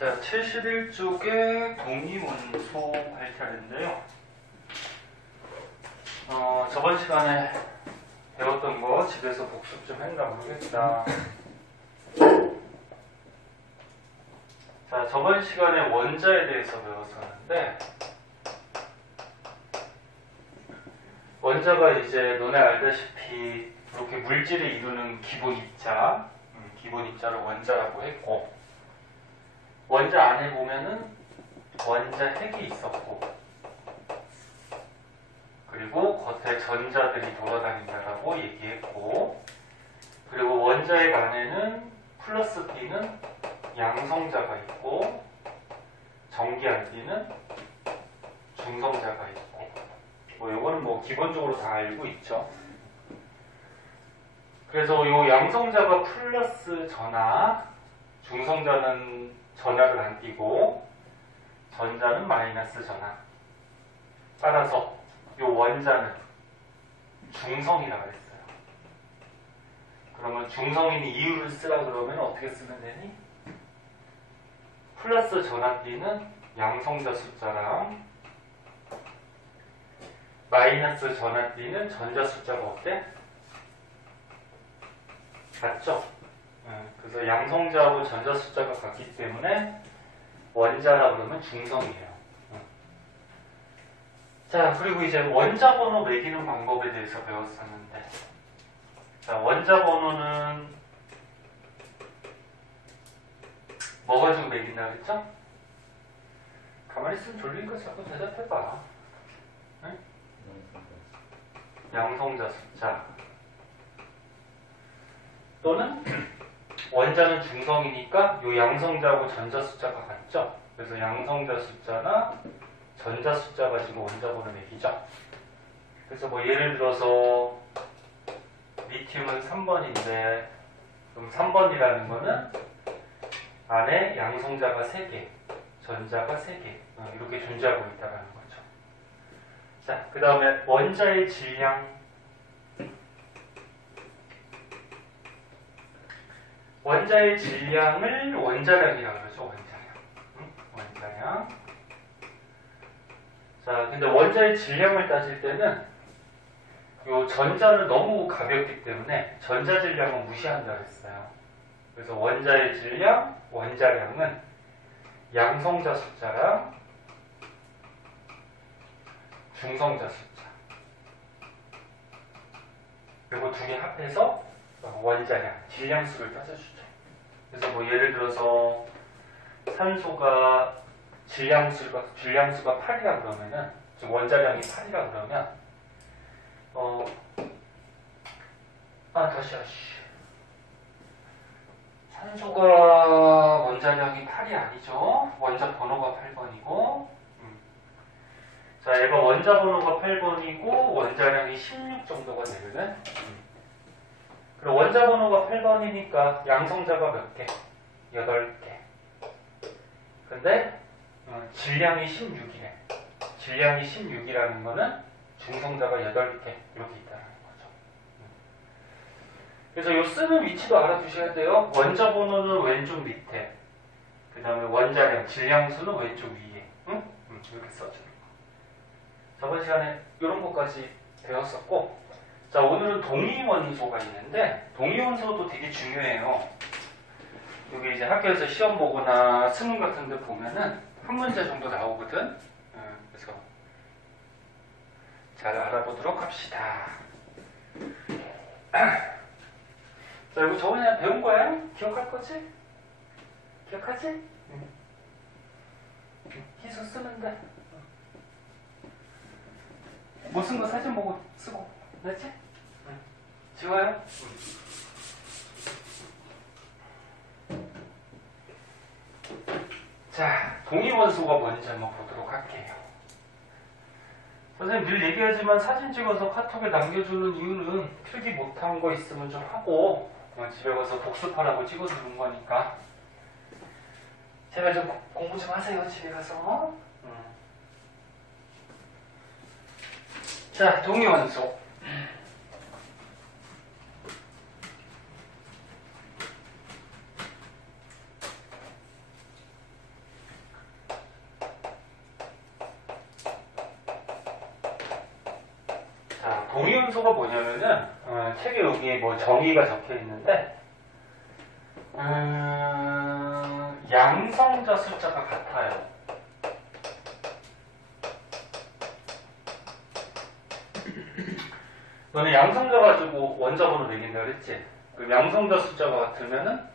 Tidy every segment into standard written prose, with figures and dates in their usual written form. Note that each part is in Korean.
자, 71쪽의 동위원소 할 차례인데요. 저번 시간에 배웠던 거 집에서 복습 좀 했나 모르겠다. 자, 저번 시간에 원자에 대해서 배웠었는데, 원자가 이제 너네 알다시피 이렇게 물질을 이루는 기본 입자, 기본 입자를 원자라고 했고, 원자 안에 보면은 원자 핵이 있었고, 그리고 겉에 전자들이 돌아다닌다라고 얘기했고, 그리고 원자핵 안에는 플러스 B는 양성자가 있고, 전기안 B는 중성자가 있고, 요거는 기본적으로 다 알고 있죠. 그래서 요 양성자가 플러스 전하, 중성자는 전하를 안 띄고 전자는 마이너스 전하. 따라서 요 원자는 중성이라고 했어요. 그러면 중성인 이유를 쓰라 그러면 어떻게 쓰면 되니? 플러스 전하 띄는 양성자 숫자랑 마이너스 전하 띄는 전자 숫자가 어때? 같죠? 그래서 양성자하고 전자 숫자가 같기 때문에 원자라 그러면 중성이에요. 자, 그리고 이제 원자 번호 매기는 방법에 대해서 배웠었는데, 자, 원자 번호는 뭐 가지고 매긴다 그랬죠? 가만히 있으면 졸리니까 자꾸 대답해봐. 응? 양성자 숫자 또는 원자는 중성이니까 요 양성자하고 전자 숫자가 같죠? 그래서 양성자 숫자나 전자 숫자 가지고 원자 번호 매기죠. 그래서 예를 들어서 리튬은 3번인데, 그럼 3번이라는 거는 안에 양성자가 3개, 전자가 3개 이렇게 존재하고 있다는 거죠. 자, 그 다음에 원자의 질량. 원자의 질량을 원자량이라고 그러죠. 원자량. 자, 근데 원자의 질량을 따질 때는 요 전자는 너무 가볍기 때문에 전자 질량은 무시한다 그랬어요. 그래서 원자의 질량, 원자량은 양성자 숫자랑 중성자 숫자, 그리고 두 개 합해서 원자량, 질량수를 따져주죠. 그래서 예를 들어서 산소가 질량수가 8이라 그러면은, 즉 원자량이 8이라 그러면, 산소가 원자량이 8이 아니죠. 원자 번호가 8번이고, 자, 얘가 원자 번호가 8번이고, 원자량이 16 정도가 되면은, 그리고 원자 번호가 8번이니까 양성자가 몇 개? 8개. 근데 질량이 16이네. 질량이 16이라는 거는 중성자가 8개 이렇게 있다는 거죠. 그래서 요 쓰는 위치도 알아두셔야 돼요. 원자 번호는 왼쪽 밑에, 그 다음에 원자량, 질량수는 왼쪽 위에. 이렇게 써주는 거. 저번 시간에 이런 것까지 배웠었고, 자, 오늘은 동위원소가 있는데, 동위원소도 되게 중요해요. 여기 이제 학교에서 시험 보거나 수능 같은 데 보면은 한 문제 정도 나오거든. 그래서 잘 알아보도록 합시다. 자, 이거 저번에 배운 거야? 기억할 거지? 기억하지? 희수 쓰면 돼. 못 쓴 거 사진 보고 쓰고. 됐지? 지워요? 자, 동위원소가 뭔지 한번 보도록 할게요. 선생님 늘 얘기하지만 사진 찍어서 카톡에 남겨주는 이유는 필기 못한 거 있으면 좀 하고 집에 가서 복습하라고 찍어주는 거니까 제발 좀 공부 좀 하세요. 집에 가서. 자, 동위원소. 요소가 뭐냐면은 책에 여기 뭐 정의가 적혀 있는데 양성자 숫자가 같아요. 너네 양성자 가지고 원자번호 매긴다 그랬지? 그럼 양성자 숫자가 같으면은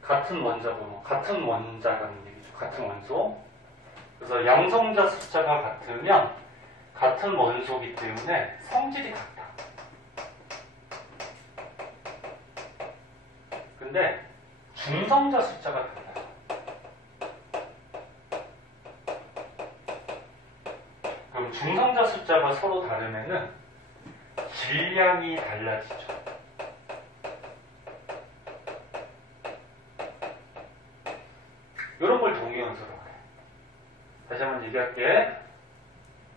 같은 원자번호, 같은 원자라는 얘기죠. 같은 원소. 그래서 양성자 숫자가 같으면 같은 원소이기 때문에 성질이 같다. 근데 중성자 숫자가 달라요. 그럼 중성자 숫자가 서로 다르면은 질량이 달라지죠. 이런 걸 동위원소라고 해. 다시 한번 얘기할게.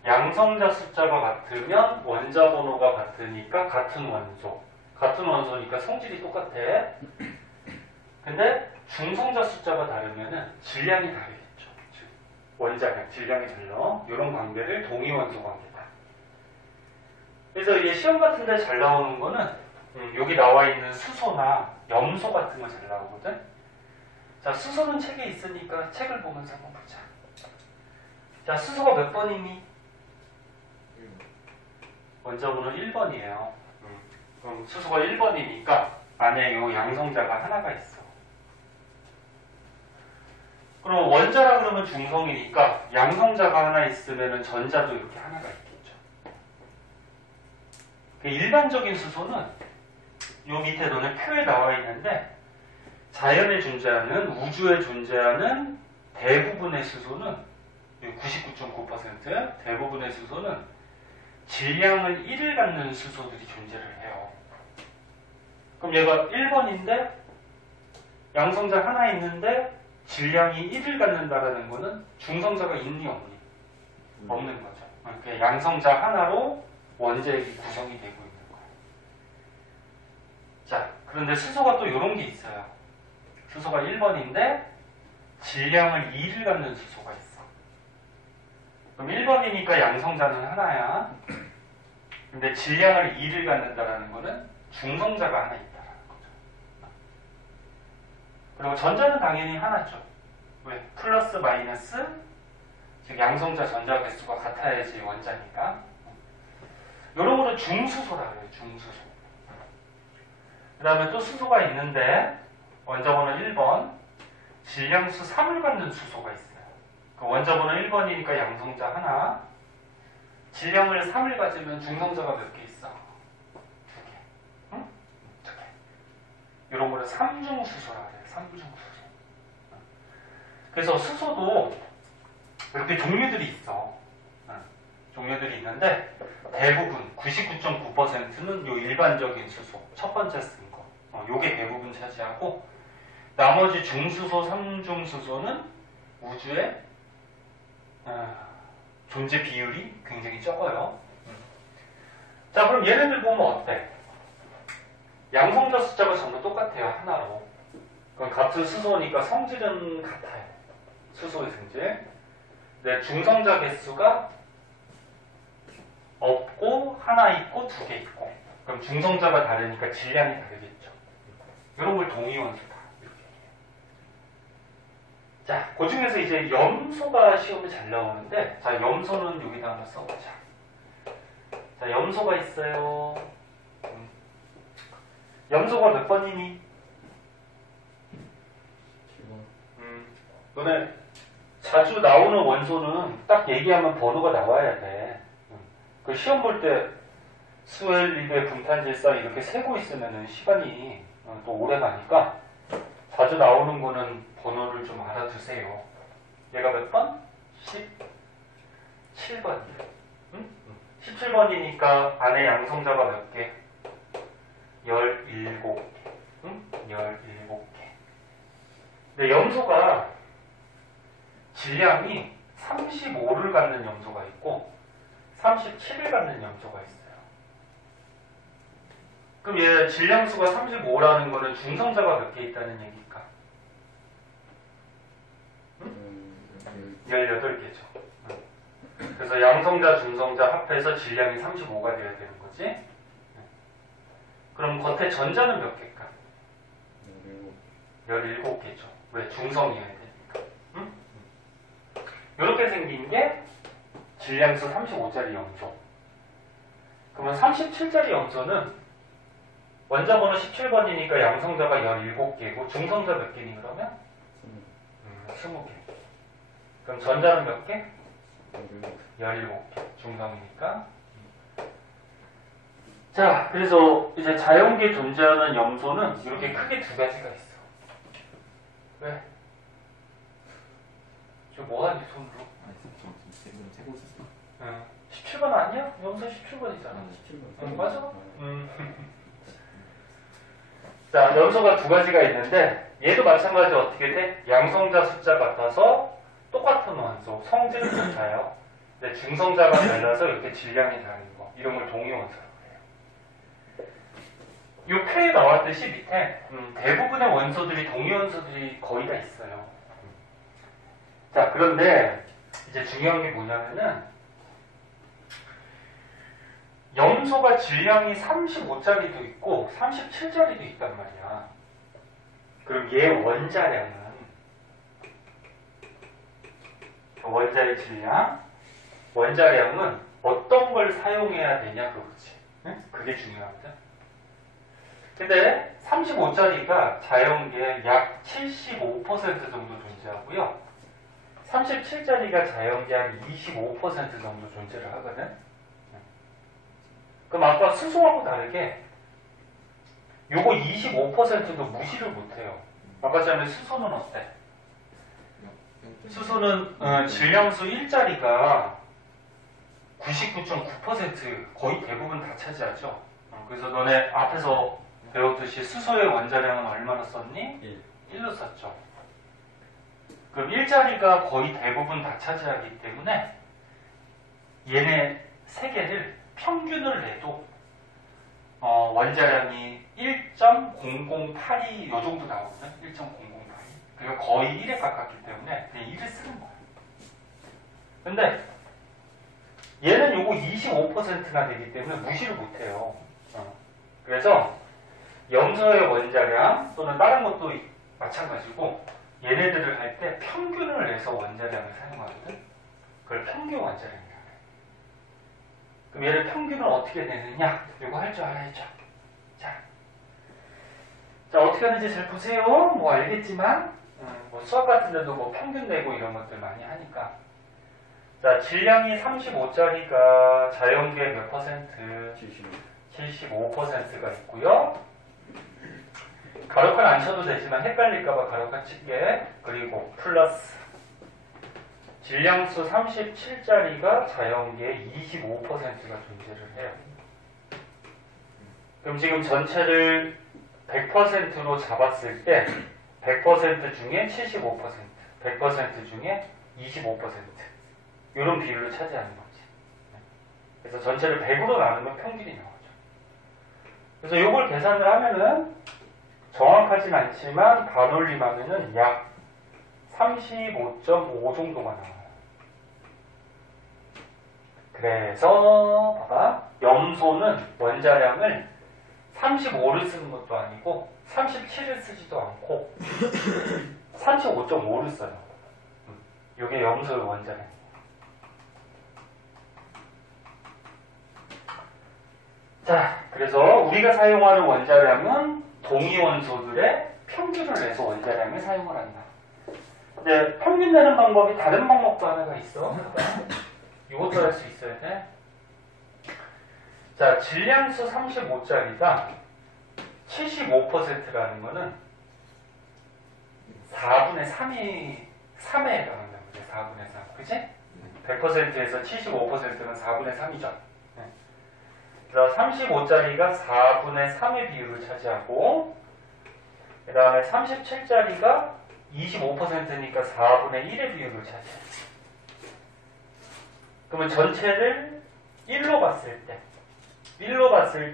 양성자 숫자가 같으면 원자 번호가 같으니까 같은 원소. 같은 원소니까 성질이 똑같아. 근데 중성자 숫자가 다르면은 질량이 다르겠죠. 원자량, 질량이 달라. 이런 관계를 동위원소 관계다. 그래서 이게 시험 같은 데 잘 나오는 거는 여기 나와 있는 수소나 염소 같은 거 잘 나오거든. 자, 수소는 책에 있으니까 책을 보면서 한번 보자. 자, 수소가 몇 번이니? 원자번호 1번이에요. 그럼 수소가 1번이니까 안에 요 양성자가 하나가 있어. 그럼 원자라 그러면 중성이니까 양성자가 하나 있으면 전자도 이렇게 하나가 있겠죠. 일반적인 수소는 요 밑에 너네 표에 나와 있는데 자연에 존재하는, 우주에 존재하는 대부분의 수소는 99.9% 대부분의 수소는 질량을 1을 갖는 수소들이 존재를 해요. 그럼 얘가 1번인데 양성자 하나 있는데 질량이 1을 갖는다라는 거는 중성자가 있니 없니? 없는 거죠. 그러니까 양성자 하나로 원자핵이 구성이 되고 있는 거예요. 자, 그런데 수소가 또 이런 게 있어요. 수소가 1번인데 질량을 2를 갖는 수소가 있어. 그럼 1번이니까 양성자는 하나야. 근데 질량을 2를 갖는다라는 거는 중성자가 하나 있다라는 거죠. 그리고 전자는 당연히 하나죠. 왜? 플러스 마이너스, 즉 양성자 전자 개수가 같아야지 원자니까. 이런 거를 중수소라고 해요. 중수소. 그 다음에 또 수소가 있는데 원자번호 1번 질량수 3을 갖는 수소가 있어요. 그 원자번호 1번이니까 양성자 하나, 질량을 3을 가지면 중성자가 몇 개 있어? 2개. 응? 2개. 이런 거를 삼중수소라고 해요. 삼중수소. 그래서 수소도 이렇게 종류들이 있어. 종류들이 있는데 대부분 99.9%는 요 일반적인 수소, 첫 번째 쓴 거. 요게 대부분 차지하고 나머지 중수소, 삼중수소는 우주에 존재 비율이 굉장히 적어요. 자, 그럼 얘네들 보면 어때? 양성자 숫자가 전부 똑같아요. 하나로. 그럼 같은 수소니까 성질은 같아요. 수소의 성질. 근데 중성자 개수가 없고 하나 있고 2개 있고. 그럼 중성자가 다르니까 질량이 다르겠죠. 이런 걸 동위원소다. 이렇게 얘기해요. 자, 그 중에서 이제 염소가 시험에 잘 나오는데, 자, 염소는 여기다 한번 써보자. 자, 염소가 있어요. 염소가 몇 번이니? 너네 자주 나오는 원소는 딱 얘기하면 번호가 나와야 돼. 그 시험 볼 때 수엘, 리베, 분탄질산 이렇게 세고 있으면 시간이 또 오래 가니까 자주 나오는 거는 번호를 좀 알아두세요. 얘가 몇 번? 17번. 응? 17번이니까 안에 양성자가 몇 개? 17개. 응? 17개. 근데 염소가 질량이 35를 갖는 염소가 있고 37을 갖는 염소가 있어요. 그럼 얘 질량수가 35라는 거는 중성자가 몇 개 있다는 얘기일까? 응? 18개죠. 그래서 양성자, 중성자 합해서 질량이 35가 돼야 되는 거지. 거지. 그럼 겉에 전자는 몇 개일까? 17개죠. 왜? 중성이어야 되니까. 응? 이렇게 생긴 게 질량수 35짜리 염소. 그러면 37짜리 염소는 원자 번호 17번이니까 양성자가 17개고 중성자 몇 개니 그러면? 20개. 그럼 전자는 몇 개? 17개. 중성이니까. 자, 그래서 이제 자연계에 존재하는 염소는 이렇게 크게 두 가지가 있어. 왜? 저 뭐하니 손으로? 아니, 세고 있었어. 응. 17번 아니야? 염소 17번이잖아. 17번. 응, 맞아? 자, 염소가 두 가지가 있는데 얘도 마찬가지로 어떻게 돼? 양성자 숫자 같아서 똑같은 원소, 성질은 같아요. 근데 중성자가 달라서 이렇게 질량이 다른 거. 이런 걸 동위원소라고 해요. 이 표에 나왔듯이 밑에 대부분의 원소들이 동위원소들이 거의 다 있어요. 자, 그런데 이제 중요한 게 뭐냐면은 염소가 질량이 35짜리도 있고 37짜리도 있단 말이야. 그럼 얘 원자량은 원자의 질량, 원자량은 어떤 걸 사용해야 되냐 그거지. 응? 그게 중요하거든. 근데 35짜리가 자연계에 약 75% 정도 존재하고요. 37짜리가 자연계 한 25% 정도 존재를 하거든. 그럼 아까 수소하고 다르게 요거 25%도 무시를 못해요. 아까 전에 수소는 어때? 수소는 질량수 1짜리가 99.9% 거의 대부분 다 차지하죠. 그래서 너네 앞에서 배웠듯이 수소의 원자량은 얼마나 썼니? 1로 썼죠. 그럼 1짜리가 거의 대부분 다 차지하기 때문에 얘네 세 개를 평균을 내도 원자량이 1.008이 요 정도 나오거든. 1.008이. 그러니까 거의 1에 가깝기 때문에 그냥 1을 쓰는 거야. 근데 얘는 요거 25%나 되기 때문에 무시를 못해요. 그래서 염소의 원자량 또는 다른 것도 마찬가지고 얘네들을 할 때 평균을 내서 원자량을 사용하거든. 그걸 평균 원자량이라고 해. 그럼 얘를 평균을 어떻게 내느냐? 이거 할 줄 알아야죠. 자, 어떻게 하는지 잘 보세요. 뭐 알겠지만 뭐 수학 같은 데도 뭐 평균 내고 이런 것들 많이 하니까. 자, 질량이 35짜리가 자연계 몇 퍼센트? 75%가 있고요. 가로칸 안 쳐도 되지만 헷갈릴까봐 가로칸 칠게. 그리고 플러스 질량수 37짜리가 자연계의 25%가 존재를 해요. 그럼 지금 전체를 100%로 잡았을 때 100% 중에 75%, 100% 중에 25% 이런 비율을 차지하는 거지. 그래서 전체를 100으로 나누면 평균이 나오죠. 그래서 이걸 계산을 하면은 정확하진 않지만 반올림하면은 약 35.5 정도가 나와요. 그래서 봐봐, 염소는 원자량을 35를 쓰는 것도 아니고 37을 쓰지도 않고 35.5를 써요. 이게 염소의 원자량이에요. 자, 그래서 우리가 사용하는 원자량은 동위원소들의 평균을 내서 원자량을 사용을 한다. 근데 평균 내는 방법이 다른 방법도 하나가 있어. 이것도 할 수 있어야 돼. 자, 질량수 35짜리가 75%라는 거는 4분의 3에 해당한다는 거죠. 4분의 3. 그치? 100%에서 75%는 4분의 3이죠. 그래서 35짜리가 4분의 3의 비율을 차지하고, 그 다음에 37짜리가 25%니까 4분의 1의 비율을 차지해요. 그러면 전체를 1로 봤을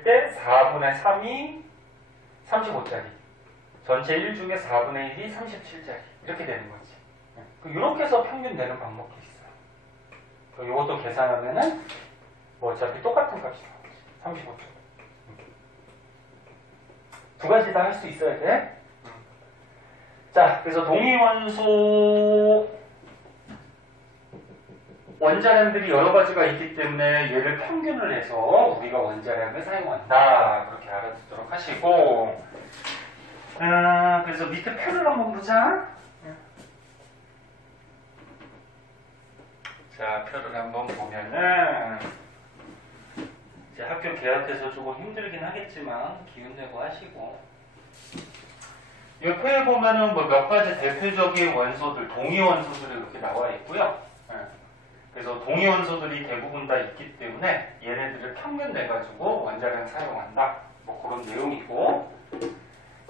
때 4분의 3이 35짜리, 전체 1 중에 4분의 1이 37짜리 이렇게 되는 거지. 이렇게 해서 평균 내는 방법도 있어요. 이것도 계산하면은 뭐 어차피 똑같은 값이 나오지. 35초. 두 가지 다 할 수 있어야 돼. 자, 그래서 동위원소 원자량들이 여러 가지가 있기 때문에 얘를 평균을 해서 우리가 원자량을 사용한다. 그렇게 알아두도록 하시고, 그래서 밑에 표를 한번 보자. 자, 표를 한번 보면은, 이제 학교 개학해서 조금 힘들긴 하겠지만, 기운 내고 하시고, 이 표에 보면은 뭐 몇 가지 대표적인 원소들, 동위원소들이 이렇게 나와 있고요. 그래서 동위원소들이 대부분 다 있기 때문에 얘네들을 평균 내가지고 원자량 사용한다. 뭐 그런 내용이고,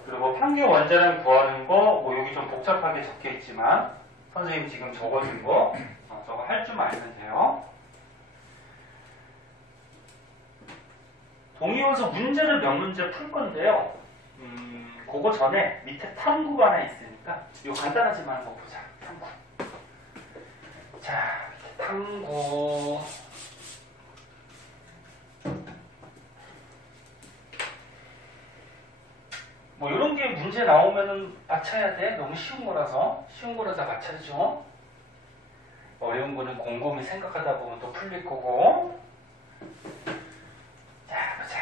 그리고 평균 원자량 구하는 거, 뭐 여기 좀 복잡하게 적혀 있지만 선생님 지금 적어준 거 저거 할 줄만 알면 돼요. 동위원소 문제를 몇 문제 풀 건데요. 그거 전에 밑에 탐구가 하나 있으니까 이거 간단하지만 한번 보자. 탐구. 자, 탐구. 뭐 이런 게 문제 나오면은 맞춰야 돼. 너무 쉬운 거라서 맞춰야죠. 어려운 거는 곰곰이 생각하다 보면 또 풀릴 거고. 자, 보자.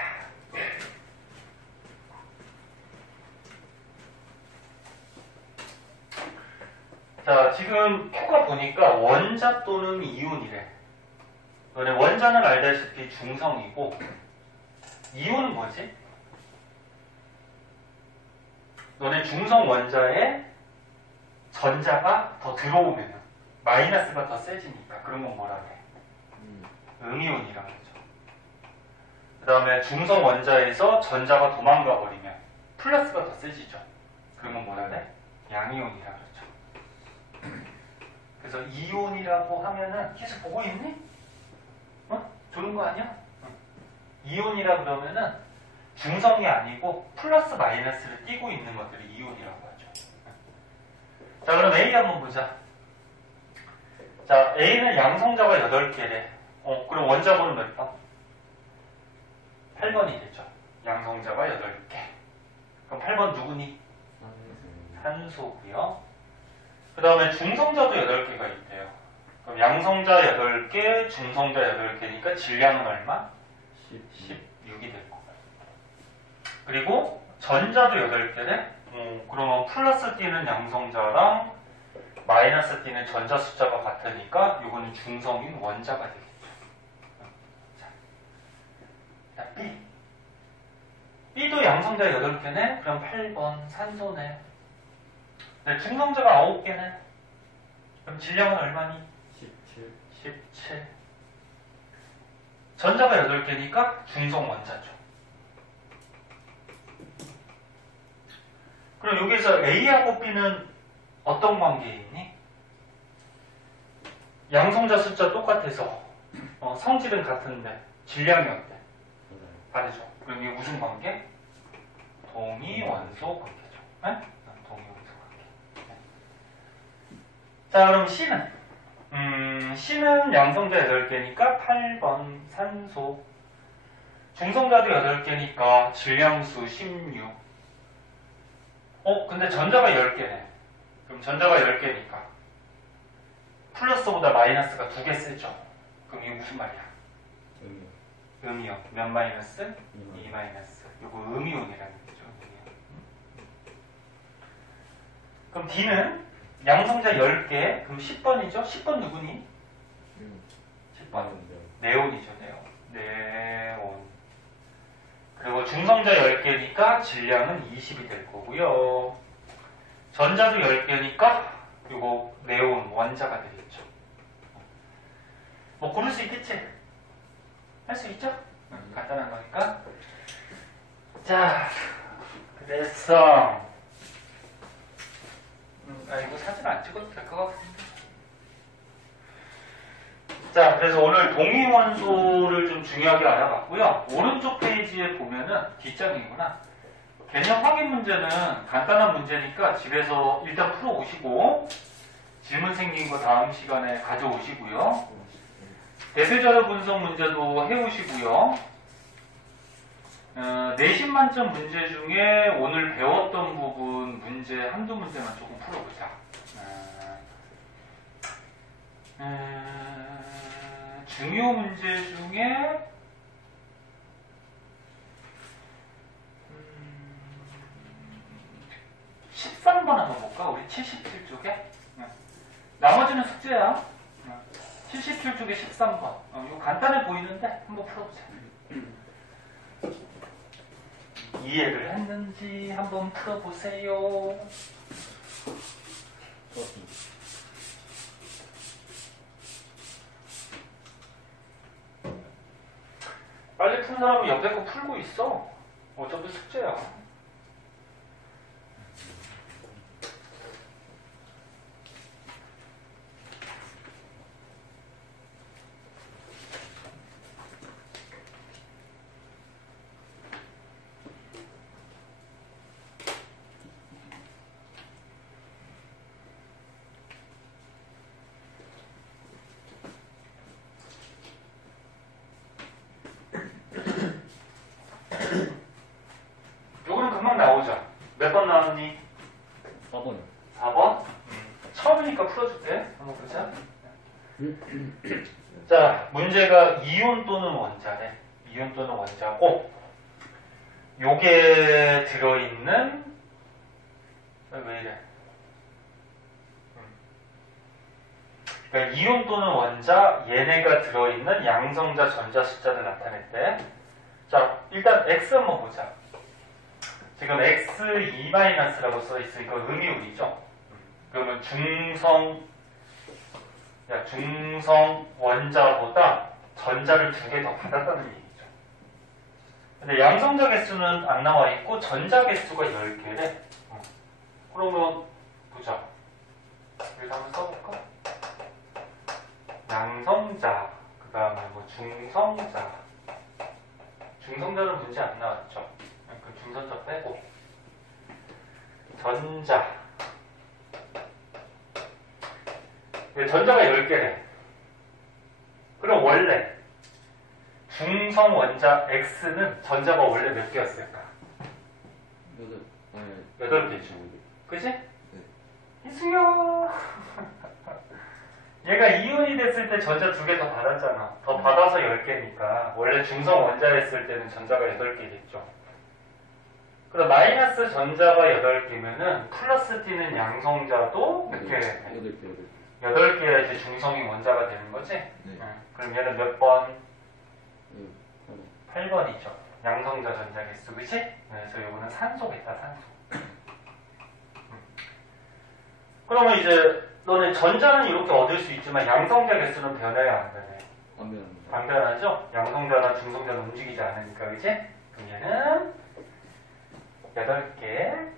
자, 지금 표가 보니까 원자 또는 이온이래. 너네 원자는 알다시피 중성이고, 이온은 뭐지? 너네 중성 원자에 전자가 더 들어오면 마이너스가 더 세지니까 그런 건 뭐라 해? 음이온이라고 하죠. 그 다음에 중성 원자에서 전자가 도망가 버리면 플러스가 더 세지죠. 그런 건 뭐라 해? 양이온이라고 그러죠. 그래서 이온이라고 하면은 계속 보고 있니? 좋은 거 아니야? 이온이라 그러면은 중성이 아니고 플러스 마이너스를 띄고 있는 것들이 이온이라고 하죠. 자, 그럼 A 한번 보자. 자, A는 양성자가 8개래. 그럼 원자번호 몇 번? 8번이 되죠. 양성자가 8개. 그럼 8번 누구니? 산소고요. 그 다음에 중성자도 8개가 있대요. 그럼 양성자 8개, 중성자 8개니까 질량은 얼마? 16이 될 거예요. 그리고 전자도 8개래. 그러면 플러스 띄는 양성자랑 마이너스 띄는 전자 숫자가 같으니까 이거는 중성인 원자가 되겠죠. 자, B. B도 양성자 8개네. 그럼 8번 산소네. 네, 중성자가 9개네. 그럼 질량은 얼마니? 17. 전자가 8개니까 중성 원자죠. 그럼 여기서 A하고 B는 어떤 관계에 있니? 양성자 숫자 똑같아서 성질은 같은데 질량이 어때? 다르죠. 그럼 이게 무슨 관계? 동위원소 관계죠. 네? 동위원소 관계. 네. 자, 그럼 C는? C는 양성자 8개니까 8번 산소. 중성자도 8개니까 질량수 16. 근데 전자가 10개네. 그럼 전자가 10개니까 플러스보다 마이너스가 2개 세죠. 그럼 이게 무슨 말이야? 음이온. 몇 마이너스? 2 마이너스. 이거 음이온이라는 거죠. 그럼 D는 양성자 10개. 그럼 10번이죠? 10번 누구니? 10번. 네온이죠. 네온. 그리고 중성자 10개니까 질량은 20이 될 거고요. 전자도 10개니까 이거 네온 원자가 되겠죠. 뭐 고를 수 있겠지? 할 수 있죠? 간단한 거니까. 자, 그래서 이거 사진 안 찍어도 될 것 같은데. 자, 그래서 오늘 동위원소를 좀 중요하게 알아봤고요. 오른쪽 페이지에 보면은 뒷장이구나. 개념 확인 문제는 간단한 문제니까 집에서 일단 풀어오시고 질문 생긴 거 다음 시간에 가져오시고요. 대표자료 분석 문제도 해오시고요. 내신 만점 문제 중에 오늘 배웠던 부분 문제 한두 문제만 조금 풀어보자. 중요 문제 중에 13번 한번 볼까? 우리 77쪽에. 나머지는 숙제야. 77쪽에 13번. 이거 간단해 보이는데 한번 풀어보자. 이해를 했는지 한번 풀어보세요. 빨리 푼 사람은 옆에 거 풀고 있어. 어차피 숙제야. 요거는 금방 나오죠. 몇 번 나왔니? 4번이요. 4번? 처음이니까 풀어줄게. 한번 보자. 자, 문제가 이온 또는 원자래. 이온 또는 원자고, 요게 들어있는, 왜 이래? 그러니까 이온 또는 원자, 얘네가 들어있는 양성자 전자 숫자를 나타냈대. 자, 일단 X 한번 보자. 지금 X2-라고 써있으니까 음이온이죠. 그러면 중성 원자보다 전자를 2개 더 받았다는 얘기죠. 근데 양성자 개수는 안 나와 있고 전자 개수가 10개래. 그러면 보자. 여기서 한번 써볼까? 양성자, 그 다음에 뭐 중성자. 중성자는 문제 안 나왔죠. 그 중성자 빼고. 전자. 전자가 10개래. 그럼 원래 중성 원자 X는 전자가 원래 몇 개였을까? 8개죠. 그지? 이수요. 얘가 이온이 됐을 때 전자 2개 더 받았잖아. 더 받아서 10개니까. 원래 중성 원자였을 때는 전자가 8개겠죠. 그럼 마이너스 전자가 8개면은 플러스 T는 양성자도 몇 개? 8개야 이제 중성이 원자가 되는 거지? 네. 그럼 얘는 몇 번? 8번이죠. 양성자 전자 개수, 그치? 그래서 요거는 산소겠다, 산소. 그러면 이제 너네 전자는 이렇게 얻을 수 있지만 양성자 개수는 변해야 안 변해? 안 변합니다. 안 변하죠? 양성자나 중성자는 움직이지 않으니까, 그치? 그럼 얘는 8개.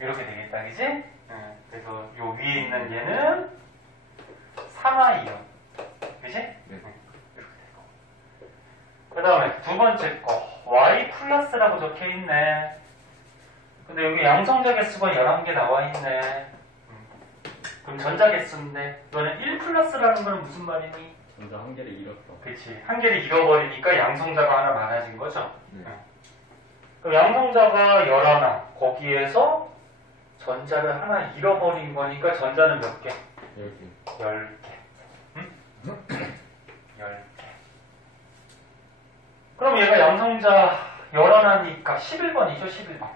이렇게 되겠다, 그치? 그래서 요 위에 있는 얘는 산화이온. 그치? 네. 이렇게 되고. 그 다음에 두 번째 거. Y 플러스라고 적혀 있네. 근데 여기 양성자 개수가 11개 나와 있네. 그럼 전자 개수인데, 너는 1 플러스라는 건 무슨 말이니? 전자 한 개를 잃었어. 그치. 한 개를 잃어버리니까 양성자가 하나 많아진 거죠? 네. 그럼 양성자가 11, 거기에서 전자를 하나 잃어버린 거니까 전자는 몇 개? 10개. 10개. 응? 10개. 그럼 얘가 양성자 11이니까 11번이죠, 11번.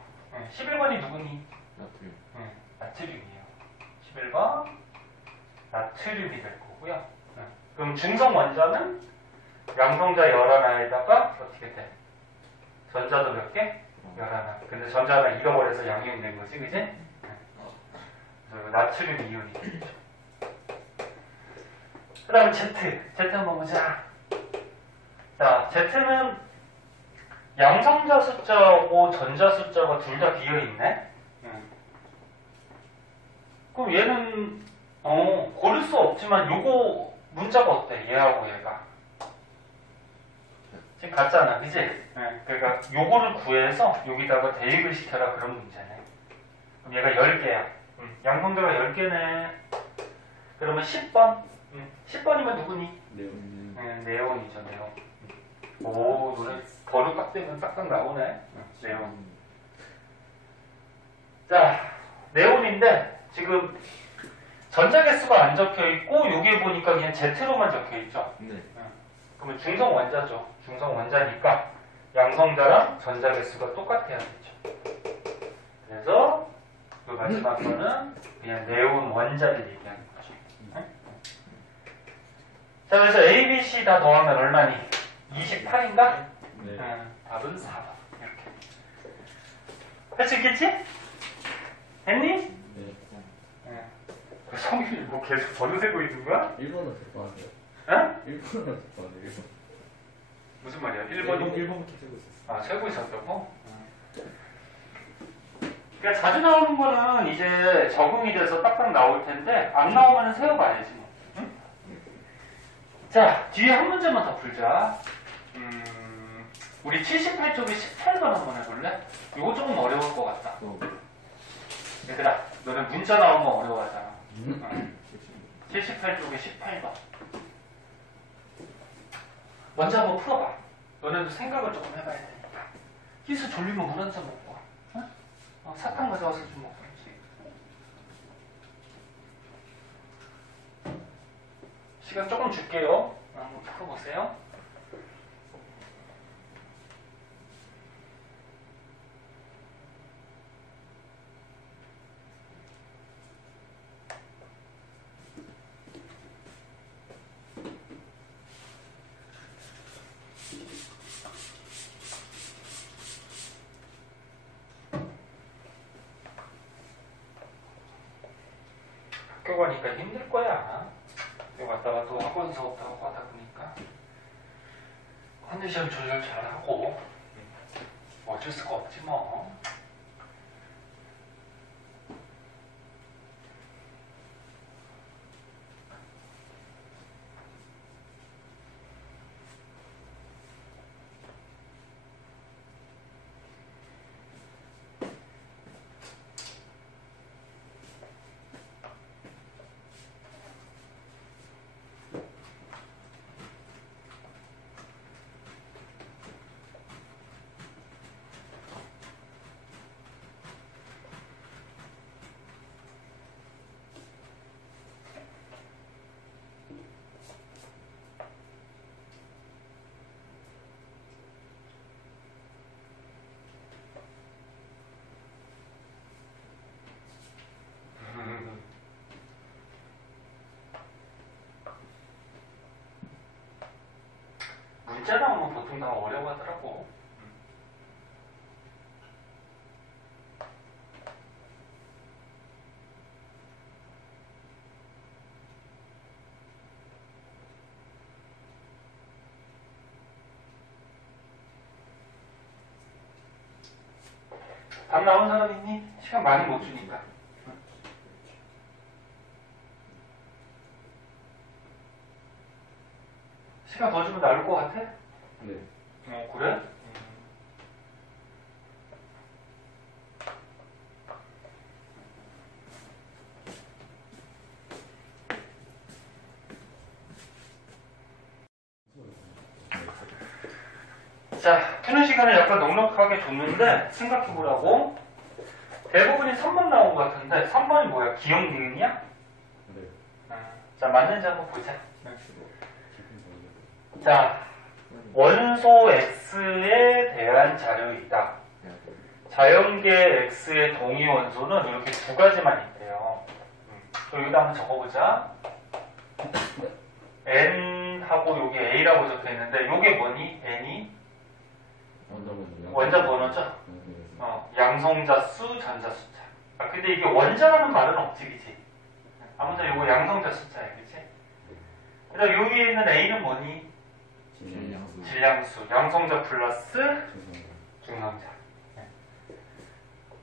11번이 누구니? 나트륨. 나트륨이에요. 11번 나트륨이 될 거고요. 그럼 중성 원자는 양성자 11에다가 어떻게 돼? 전자도 몇 개? 11. 근데 전자가 잃어버려서 양이온 된 거지, 그지? 그래서 나트륨 이온이 되죠. 그 다음 Z 한번 보자. 자, Z는 양성자 숫자하고 전자 숫자가 둘 다 비어있네? 그럼 얘는, 고를 수 없지만 요거 문자가 어때? 얘하고 얘가. 지금 같잖아, 그지? 그러니까 요거를 구해서 여기다가 대입을 시켜라 그런 문제네. 그럼 얘가 10개야. 양성자가 10개네. 그러면 10번? 10번이면 누구니? 네온. 네온이죠, 네온. 오, 노래 번호 딱 되면 딱딱 나오네. 네온. 자, 네온인데 지금 전자개수가 안 적혀 있고 여기에 보니까 그냥 Z로만 적혀 있죠. 네. 그러면 중성 원자죠. 중성 원자니까 양성자랑 전자개수가 똑같아야겠죠. 그래서 그 마지막 거는 그냥 네온 원자를 얘기하는 거죠. 자, 그래서 A, B, C 다 더하면 얼마니? 28인가? 네. 답은 4번. 이렇게. 할 수 있겠지? 했니? 네. 성균이 뭐 계속 번호 세고 있는 거야? 1번은 될거 같아요. 어? 1번은 될거 같아요. 1번. 무슨 말이야? 1번이 1번부터 세고 있었어요. 아, 세고 있었다고? 그러니까 자주 나오는 거는 이제 적응이 돼서 딱딱 나올 텐데 안 나오면 세워봐야지 뭐. 응? 자, 뒤에 한 문제만 더 풀자. 우리 78쪽에 18번 한번 해볼래? 이거 조금 어려울 것 같다. 얘들아, 너는 문자 나오면 어려워하잖아. 78쪽에 18번. 먼저 한번 풀어봐. 너네도 생각을 조금 해봐야 되니까. 희수 졸리면 물 한 잔 먹고 와. 응? 사탕 가져와서 좀 먹어야지. 시간 조금 줄게요. 한번 풀어보세요. 학교 가니까 힘들 거야. 학교 갔다가 또 학원 수업 하고 하다 보니까 컨디션 조절 잘하고 어쩔 수가 없지 뭐. 문자 나오면 보통 다 어려워하더라고. 답 나온 사람 있니? 시간 많이 못 주니까. 시간 더 주면 나올 것 같아? 네. 그래? 자, 푸는 시간을 약간 넉넉하게 줬는데 생각해보라고. 대부분이 3번 나온 것 같은데 3번이 뭐야? 기억 니은이야? 네. 자, 맞는지 한번 보자. 자, 원소 X에 대한 자료이다. 자연계 X의 동위 원소는 이렇게 두 가지만 있대요. 여기다 한번 적어보자. N하고 여기 A라고 적혀있는데 이게 뭐니? N이? 원자 번호죠? 양성자 수, 전자 숫자. 아, 근데 이게 원자라는 말은 없지, 그치? 아무튼 이거 양성자 숫자야, 그치? 그 다음 여기에 있는 A는 뭐니? 질량수. 양성자 플러스 중성자.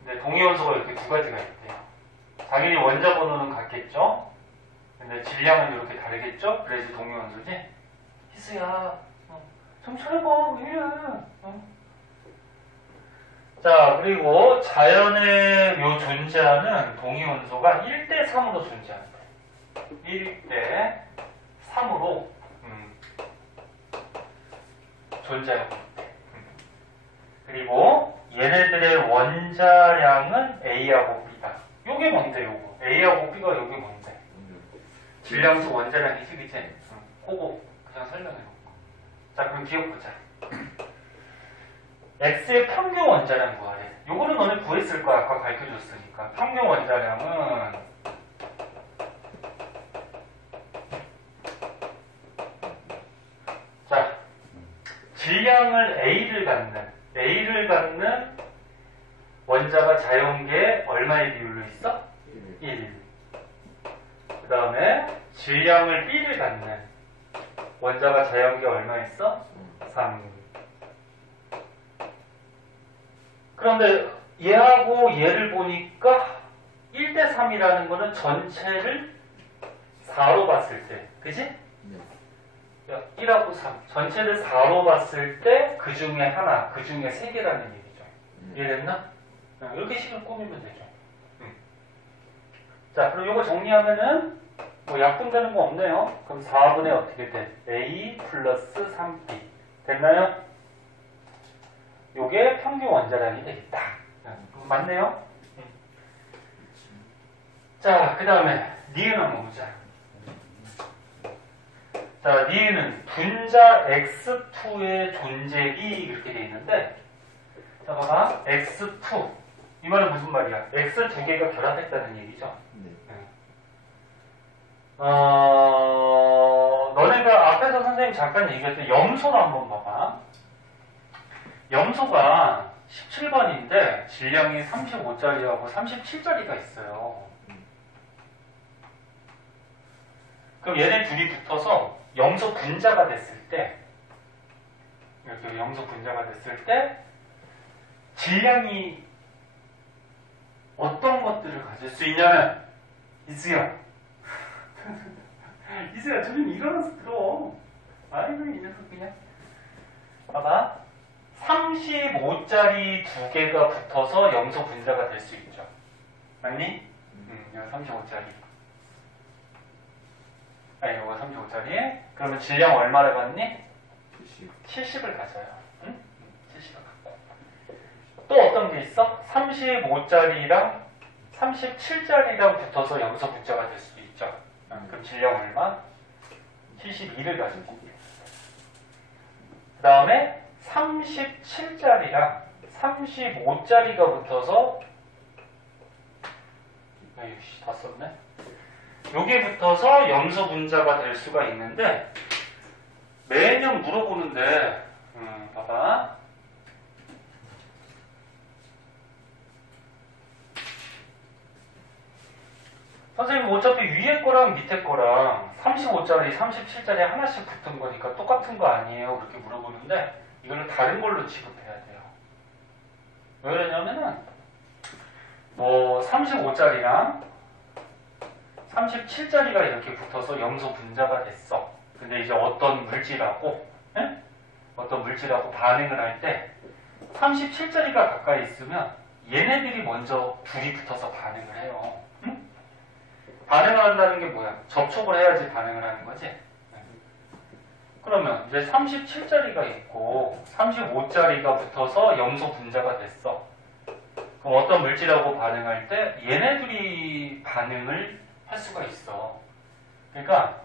근데 동위원소가 이렇게 두 가지가 있대요. 당연히 원자 번호는 같겠죠? 근데 질량은 이렇게 다르겠죠? 그래야지 동위원소지? 희수야, 좀 차려봐, 왜 이래? 자, 그리고 자연에 요 존재하는 동위원소가 1대3으로 존재한다. 1대3으로 존재하고 있대. 그리고 얘네들의 원자량은 A하고 B다. 요게 뭔데 요거? A하고 B가 요게 뭔데? 질량수 원자량이지 그치? 그거 그냥 설명해놓고. 자 그럼 기억보자. X의 평균 원자량 구하래. 요거는 너네 구했을 거야. 아까 가르쳐줬으니까. 평균 원자량은 자 질량을 A를 갖는 원자가 자연계에 얼마의 비율로 있어? 1. 그 다음에 질량을 B를 갖는 원자가 자연계에 얼마 있어? 3. 그런데 얘하고 얘를 보니까 1대 3이라는 거는 전체를 4로 봤을 때, 그지? 야, 1하고 3. 전체를 4로 봤을 때 그 중에 하나, 그 중에 3개라는 얘기죠. 이해됐나? 이렇게 식을 꾸미면 되죠. 자, 그럼 이거 정리하면은 뭐 약분되는 거 없네요. 그럼 4분의 어떻게 돼? A 플러스 3B. 됐나요? 요게 평균 원자량이 되겠다. 맞네요? 자, 그 다음에 니은 한번 보자. 자, 니은은 분자 X2의 존재기 이렇게 돼 있는데, 자, 봐봐. X2. 이 말은 무슨 말이야? X 두 개가 결합했다는 얘기죠. 너네가 앞에서 선생님 잠깐 얘기했던 염소를 한번 봐봐. 염소가 17번인데 질량이 35짜리하고 37짜리가 있어요. 그럼 얘네 둘이 붙어서 염소 분자가 됐을 때, 이렇게 염소 분자가 됐을 때 질량이 어떤 것들을 가질 수 있냐면, 이수야 이수야 좀 일어나서 들어. 아이고 이 녀석 그냥. 봐봐. 35짜리 두 개가 붙어서 염소 분자가 될 수 있죠. 맞니? 이거 35짜리. 이거 35짜리. 그러면 질량 얼마를 갖니? 70을 가져요. 응? 70을 갖고. 또 어떤 게 있어? 35짜리랑 37짜리랑 붙어서 염소 분자가 될 수도 있죠. 그럼 질량 얼마? 72를 가지고. 그 다음에 37짜리랑 35짜리가 붙어서, 에이씨, 다 썼네. 여기에 붙어서 염소 분자가 될 수가 있는데, 매년 물어보는데, 봐봐. 선생님 어차피 위에 거랑 밑에 거랑 35짜리, 37짜리 하나씩 붙은 거니까 똑같은 거 아니에요? 그렇게 물어보는데 이거는 다른 걸로 취급해야 돼요. 왜 그러냐면은 뭐 35짜리랑 37짜리가 이렇게 붙어서 염소 분자가 됐어. 근데 이제 어떤 물질하고 반응을 할 때 37짜리가 가까이 있으면 얘네들이 먼저 둘이 붙어서 반응을 해요. 반응을 한다는 게 뭐야? 접촉을 해야지 반응을 하는 거지? 그러면 이제 37짜리가 있고 35짜리가 붙어서 염소 분자가 됐어. 그럼 어떤 물질하고 반응할 때 얘네들이 반응을 할 수가 있어. 그러니까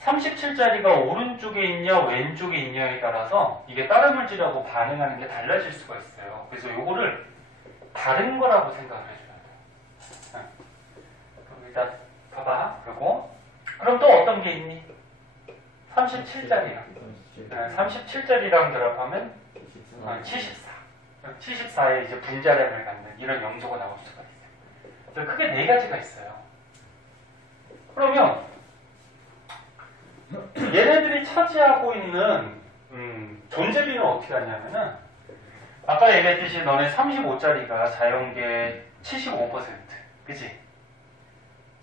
37짜리가 오른쪽에 있냐 왼쪽에 있냐에 따라서 이게 다른 물질하고 반응하는 게 달라질 수가 있어요. 그래서 요거를 다른 거라고 생각을 해줘야 돼. 그럼 일단 봐봐. 그리고 그럼 또 어떤 게 있니? 37짜리랑 37짜리랑 결합하면 74. 74에 이제 분자량을 갖는 이런 염소가 나올 수가 있어요. 그래서 크게 네 가지가 있어요. 그러면 얘네들이 차지하고 있는 존재비는 어떻게 하냐면은 아까 얘기했듯이 너네 35짜리가 자연계 75%, 그치?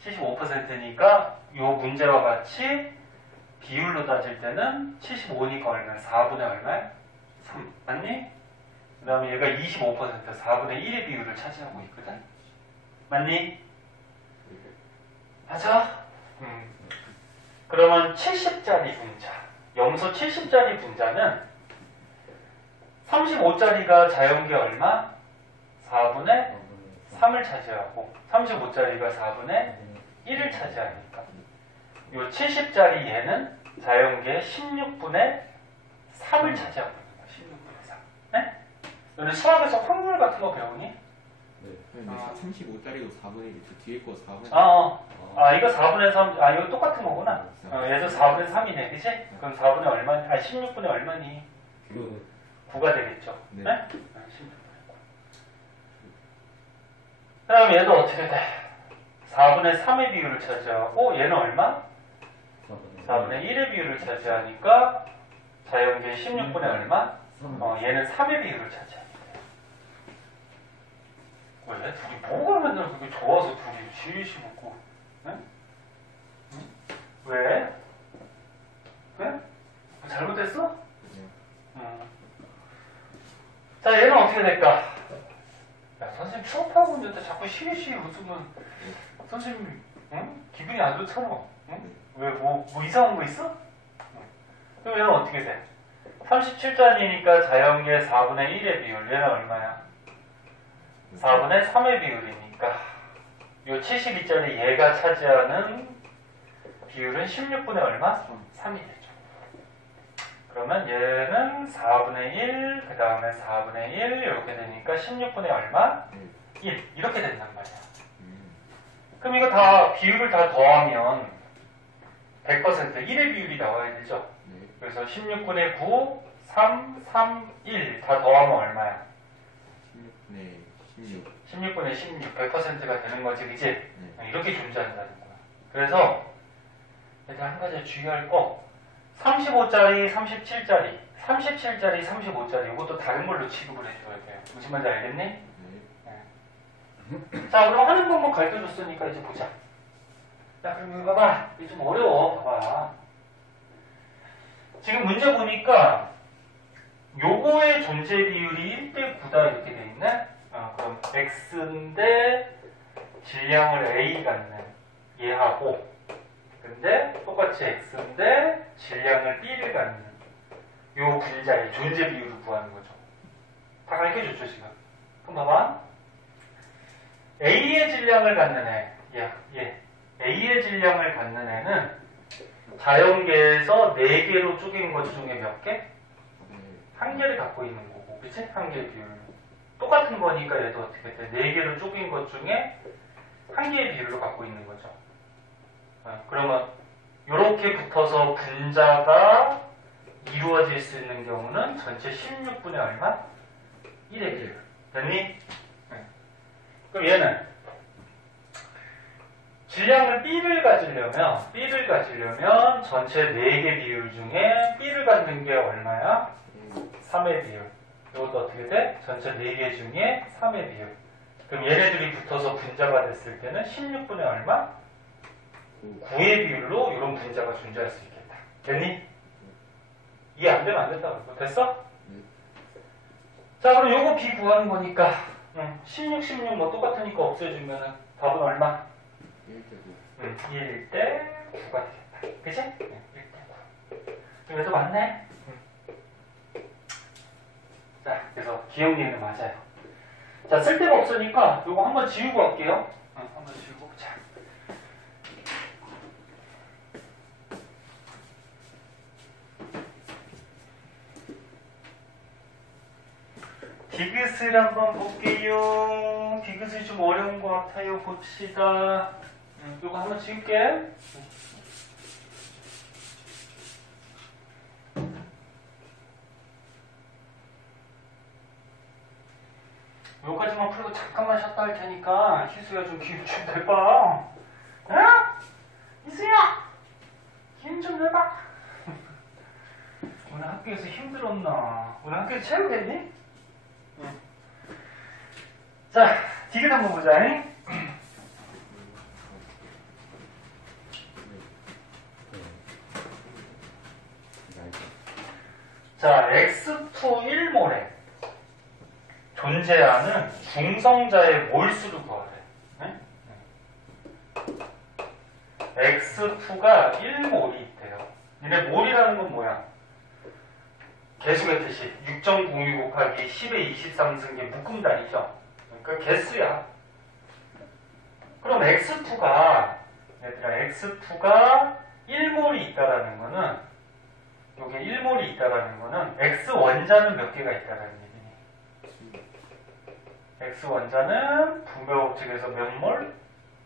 75%니까 요 문제와 같이 비율로 따질 때는 75니까 얼마야? 4분의 얼마야? 3, 맞니? 그 다음에 얘가 25%, 4분의 1의 비율을 차지하고 있거든? 맞니? 맞아? 그러면 70짜리 분자, 염소 70짜리 분자는 35짜리가 자연계 얼마? 4분의 3을 차지하고 35짜리가 4분의 1을 차지하니까 요 70짜리 얘는 자연계 16분의 3을 차지하고 있는 거야. 16분의 3. 네? 너는 수학에서 확률 같은 거 배우니? 네. 근데 35짜리도 4분의 1, 저 뒤에 거 4분의 1. 이거 4분의 3, 이거 똑같은 거구나. 얘도 4분의 3이네, 그치? 그럼 4분의 얼마니? 16분의 얼마니? 그 9가 되겠죠. 네. 네? 16분의 9. 그 다음 얘도 어떻게 돼? 4분의 3의 비율을 차지하고 얘는 얼마? 4분의 1의 비율을 차지하니까 자연계 16분의 얼마? 얘는 3의 비율을 차지합니다. 왜? 둘이 뭐가 맨날 그렇게 좋아서 둘이 지휘시 붙고 응? 응? 왜? 왜? 뭐 잘못됐어? 응. 자, 얘는 어떻게 될까? 야, 선생님 수업하고 있는데 자꾸 시리시 웃으면 선생님 응? 기분이 안 좋잖아. 응? 왜? 뭐 이상한 거 있어? 응. 그럼 얘는 어떻게 돼? 37짜리니까 자연계 4분의 1의 비율 얘는 얼마야? 4분의 3의 비율이니까 요 72짜리 얘가 차지하는 비율은 16분의 얼마? 3이 되죠. 그러면 얘는 4분의 1, 그 다음에 4분의 1 이렇게 되니까 16분의 얼마? 1 이렇게 된단 말이야. 그럼 이거 다 비율을 다 더하면 100% 1의 비율이 나와야 되죠. 그래서 16분의 9, 3, 3, 1 다 더하면 얼마야? 16분의 16, 100%가 되는 거지, 그치? 이렇게 존재한다는 거야. 그래서 일단 한 가지 주의할 거 35짜리, 37짜리 37짜리, 35짜리 이것도 다른 걸로 취급을 해줘야 돼요. 무슨 말인지 알겠니? 네. 자, 그럼 하는 방법 가르쳐줬으니까 이제 보자. 자, 그럼 이거 봐봐. 이게 좀 어려워. 봐봐. 지금 문제 보니까 요거의 존재 비율이 1대 9다 이렇게 돼 있네? 그럼 x인데 질량을 a 갖는 얘하고 근데 똑같이 x인데 질량을 b를 갖는 요 분자의 존재 비율을 구하는 거죠. 다 가르쳐줬죠 지금. 그럼 봐봐. a의 질량을 갖는 애 a의 질량을 갖는 애는 자연계에서 4개로 쪼갠 것 중에 몇 개? 1개를 갖고 있는 거고 그치? 1개의 비율 똑같은 거니까 얘도 어떻게 돼? 4개로 쪼갠 것 중에 1개의 비율로 갖고 있는 거죠. 그러면 이렇게 붙어서 분자가 이루어질 수 있는 경우는 전체 16분의 얼마? 1의 비율. 됐니? 그럼 얘는 질량을 B를 가지려면 전체 4개 비율 중에 B를 갖는 게 얼마야? 3의 비율. 이것도 어떻게 돼? 전체 4개 중에 3의 비율. 그럼 얘네들이 붙어서 분자가 됐을 때는 16분의 얼마? 9의 비율로 이런 분자가 존재할 수 있겠다. 됐니? 이해 안 되면 안 된다고. 됐어? 자, 그럼 요거 B 구하는 거니까 16, 16 뭐 똑같으니까 없애주면 답은 얼마? 1대 9가 되겠다. 그치? 1대 9. 그래도 맞네? 자, 그래서 기억리는 맞아요. 자, 쓸데가 없으니까 요거 한번 지우고 갈게요. 한번 지우고. 자. 디귿을 한번 볼게요. 디귿이 좀 어려운 것 같아요. 봅시다. 요거 한번 지울게. 요까지만 풀고 잠깐만 쉬었다 할 테니까 희수야 좀 기운 좀 내봐. 응? 희수야! 기운 좀 내봐. 오늘 학교에서 힘들었나? 오늘 학교에서 체육했니? 응. 자, 디귿 한번 보자. 자, X2 1몰에 존재하는 중성자의 몰수를 구하래. 네? X2가 1몰이 있대요. 니네 몰이라는 건 뭐야? 개수의 뜻이 6.02 곱하기 10의 23승계 묶음단위죠. 그러니까 개수야. 그럼 x2가 얘들아 x2가 1몰이 있다라는 거는 요게 1몰이 있다라는 거는 x 원자는 몇 개가 있다라는 얘기니? x 원자는 분배법칙에서 몇 몰?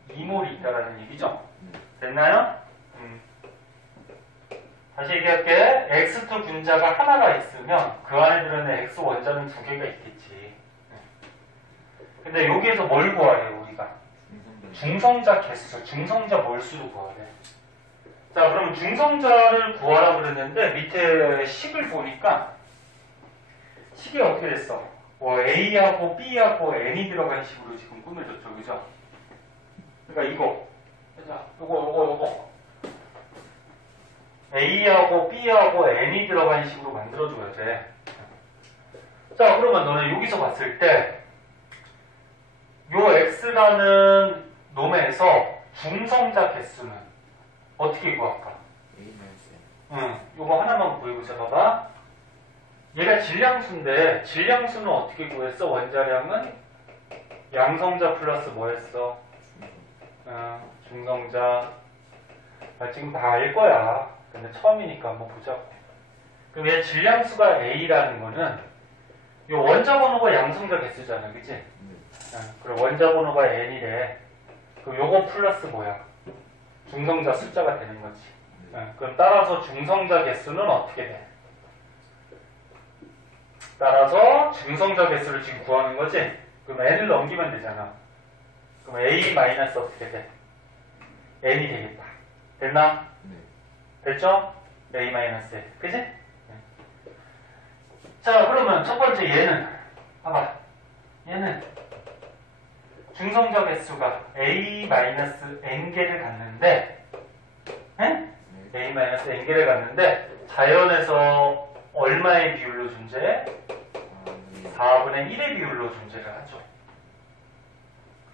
2몰이 있다라는 얘기죠. 됐나요? 다시 얘기할게. x2 분자가 하나가 있으면 그 안에 들어있는 x 원자는 두 개가 있겠지. 근데 여기에서 뭘 구하래 우리가? 중성자 개수, 중성자 몰수를 구하래. 자, 그럼 중성자를 구하라 그랬는데 밑에 식을 보니까 식이 어떻게 됐어? 뭐 A하고 B하고 N이 들어간 식으로 지금 꾸며졌죠, 그죠? 그러니까 이거, 자, 요거 A하고 B하고 N이 들어간 식으로 만들어줘야 돼. 자, 그러면 너네 여기서 봤을 때 요 X라는 놈에서 중성자 개수는 어떻게 구할까? 요거 하나만 구해보자. 봐봐. 얘가 질량수인데 질량수는 어떻게 구했어? 원자량은 양성자 플러스 뭐였어? 중성자. 지금 다 알 거야. 근데 처음이니까 한번 보자고. 그럼 얘 질량수가 A라는 거는 요 원자 번호가 양성자 개수잖아, 그치? 그럼 원자 번호가 N이래. 그럼 요거 플러스 뭐야? 중성자 숫자가 되는 거지. 그럼 따라서 중성자 개수는 어떻게 돼? 따라서 중성자 개수를 지금 구하는 거지? 그럼 N을 넘기면 되잖아. 그럼 A 마이너스 어떻게 돼? N이 되겠다. 됐나? 됐죠? A 마이너스 N. 그지? 자, 그러면 첫 번째 얘는 봐봐. 얘는 중성자 개수가 A 마이너스 N개를 갖는데 A 마이너스 N개를 갖는데 자연에서 얼마의 비율로 존재해? 4분의 1의 비율로 존재를 하죠.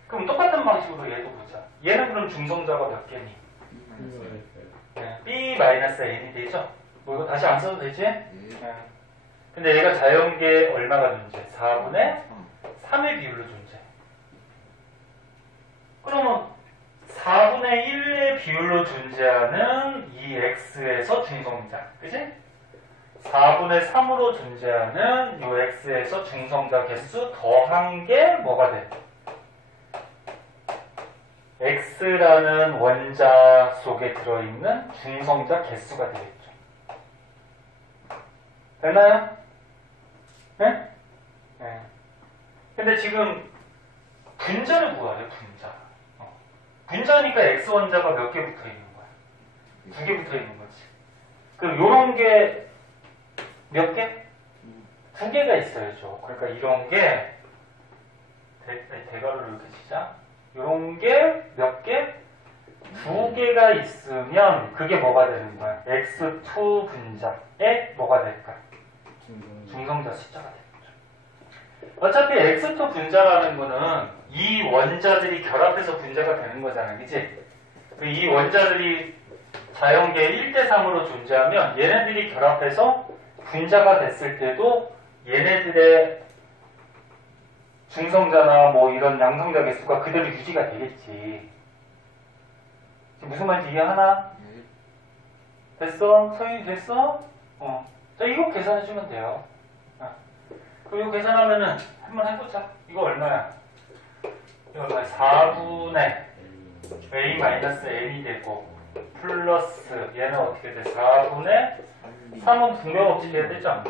그럼 똑같은 방식으로 얘도 보자. 얘는 그럼 중성자가 몇 개니? B 마이너스 N이 되죠? 뭐 이거 다시 안 써도 되지? 근데 얘가 자연계 얼마가 존재? 4분의 3의 비율로 존재. 그러면 4분의 1의 비율로 존재하는 이 X에서 중성자. 그치? 4분의 3으로 존재하는 이 X에서 중성자 개수 더한 게 뭐가 돼? X라는 원자 속에 들어있는 중성자 개수가 되겠죠. 됐나요? 네? 네. 근데 지금 분자를 구하래, 분자. 분자니까 X 원자가 몇 개 붙어 있는 거야? 2개 붙어 있는 거지. 그럼 요런 게 몇 개? 2개가 있어야죠. 그러니까 이런 게 대괄호를 이렇게 치자. 요런 게 몇 개? 2개가 있으면 그게 뭐가 되는 거야? X2 분자에 뭐가 될까? 중성자 숫자가 되는 거죠. 어차피 X2 분자라는 거는 이 원자들이 결합해서 분자가 되는 거잖아, 그치? 이 원자들이 자연계 1대3으로 존재하면 얘네들이 결합해서 분자가 됐을 때도 얘네들의 중성자나 뭐 이런 양성자 개수가 그대로 유지가 되겠지. 지금 무슨 말인지 이해하나? 됐어? 소윤이 됐어? 자, 이거 계산해주면 돼요. 그럼 이거 계산하면은 한번 해보자. 이거 얼마야? 이거 얼마야? 4분의 A-N이 되고 플러스 얘는 어떻게 돼? 4분의 3은 분배법칙 해야 되죠?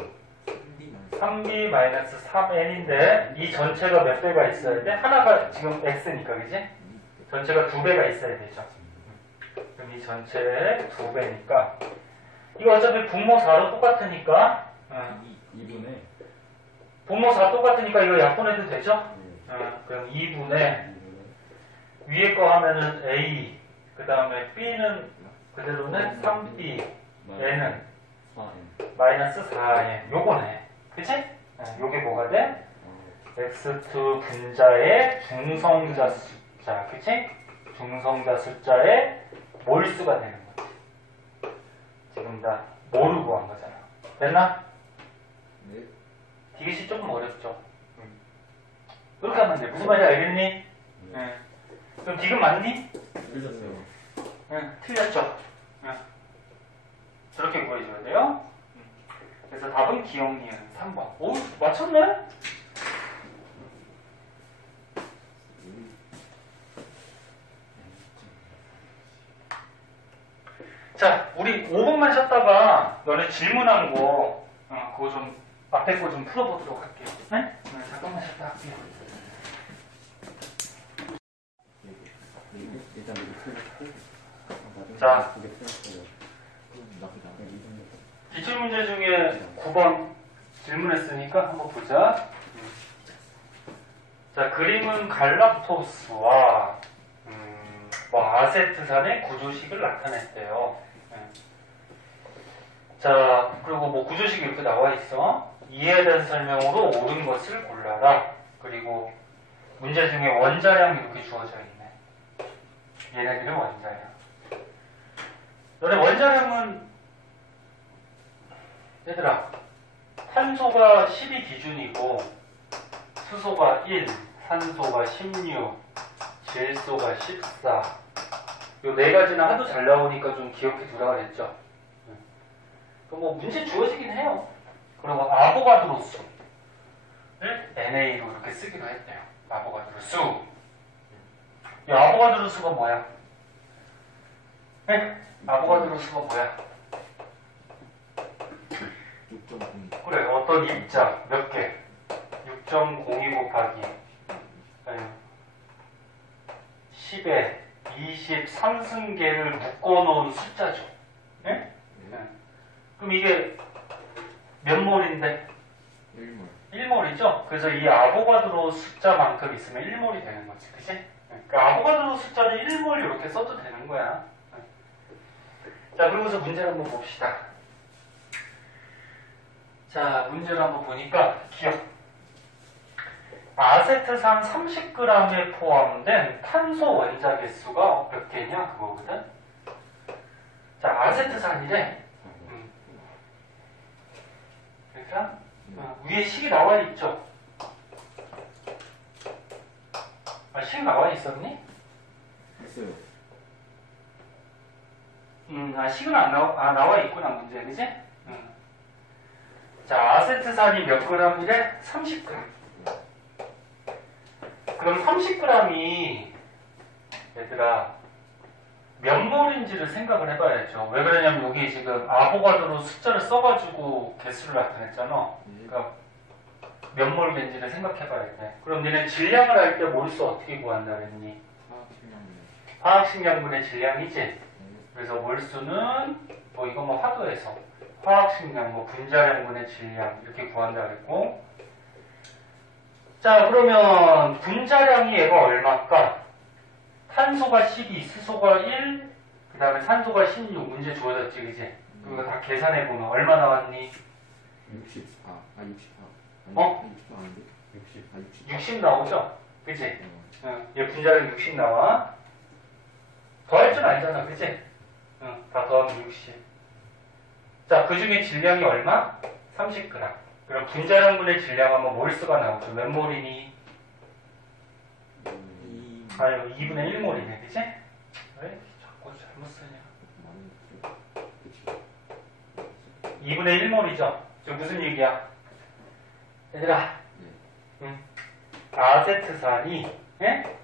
3B-3N인데 이 전체가 몇 배가 있어야 돼? 하나가 지금 X니까, 그지? 전체가 2배가 있어야 되죠. 그럼 이 전체의 2배니까 이거 어차피 분모 4로 똑같으니까 2분의 분모 4 똑같으니까 이거 약분해도 되죠? 그럼 2분의 위에 거 하면은 A 그 다음에 B는 그대로는 3B N은 4N 마이너스 4N 요거네. 그치? 요게 뭐가 돼? X2 분자의 중성자 숫자. 그치? 중성자 숫자의 몰수가 되는 거지. 지금 기억은 다 모르고 한 거잖아. 됐나? 네. 디귿이 조금 어렵죠. 그렇게 하면 돼. 무슨 말인지 알겠니? 응. 그럼 디귿 맞니? 틀렸어요. 응, 틀렸죠. 응. 저렇게 구해줘야 돼요. 그래서 답은 기억, 니은 3번. 오, 맞췄네? 자, 우리 5분만 쉬었다가 너네 질문한 거, 그거 좀, 앞에 거 좀 풀어보도록 할게요. 네? 잠깐만 쉬었다 할게요. 일단 이거 틀렸고. 자. 두개 틀렸어요. 나쁘다. 기출문제 중에 9번 질문했으니까 한번 보자. 자, 그림은 갈라토스와 아세트산의 구조식을 나타냈대요. 자, 그리고 뭐 구조식이 이렇게 나와 있어. 이에 대한 설명으로 옳은 것을 골라라. 그리고 문제 중에 원자량이 이렇게 주어져 있네. 얘네들의 원자량. 너네 원자량은 얘들아, 탄소가 10이 기준이고 수소가 1, 산소가 16, 질소가 14. 요 네 가지는 하도 잘 나오니까 좀 기억해 두라 그랬죠. 그럼 뭐 문제 주어지긴 해요. 그리고 아보가드로 수를 NA로 이렇게 쓰기로 했대요. 아보가드로 수. 이 아보가드로 수가 뭐야? 네? 아보가드로 수가 뭐야? 6.02. 그래, 어떤 입자 몇 개? 6.02 곱하기 10에 23승계를 묶어놓은 숫자죠. 네? 그럼 이게 몇 몰인데? 1몰. 1몰이죠? 그래서 이 아보가드로 숫자만큼 있으면 1몰이 되는 거지. 그치? 그러니까 아보가드로 숫자를 1몰 이렇게 써도 되는 거야. 자, 그러면서 문제를 한번 봅시다. 자, 문제를 한번 보니까 기억. 아세트산 30g에 포함된 탄소 원자 개수가 몇 개냐? 그거거든. 자, 아세트산이래. 그러니까 위에 식이 나와 있죠? 아, 식 나와 있었니? 있어요. 식은 안 나와 있구나, 문제, 그지? 자, 아세트산이 몇 g이래? 30g. 그럼 30g이 얘들아 몇 몰인지를 생각을 해봐야죠. 왜 그러냐면 여기 지금 아보가드로 숫자를 써가지고 개수를 나타냈잖아. 그러니까 몇 몰인지를 생각해봐야 돼. 그럼 니네 질량을 할 때 몰수 어떻게 구한다 그랬니? 화학식량분의 질량이지. 그래서 몰수는 뭐 이거 뭐 화도에서 화학식량, 뭐 분자량분의 질량 이렇게 구한다 그랬고. 자, 그러면 분자량이 얘가 얼마일까? 탄소가 12, 수소가 1, 그 다음에 산소가 16 문제 주어졌지, 그지? 그거 다 계산해보면 얼마 나왔니? 64. 64. 어? 60 아닌데? 60. 60. 60 나오죠? 그지? 얘 분자량 60 나와. 더할 줄 알잖아, 그지? 다 더하면 60. 자, 그 중에 질량이 얼마? 30g. 그럼 분자량분의 질량하면 몰수가 나오죠. 몇 몰이니? 아유, 2분의 1몰이네, 그치? 왜 자꾸 잘못 쓰냐? 2분의 1몰이죠? 지금 무슨 얘기야? 얘들아, 아세트산이, 예?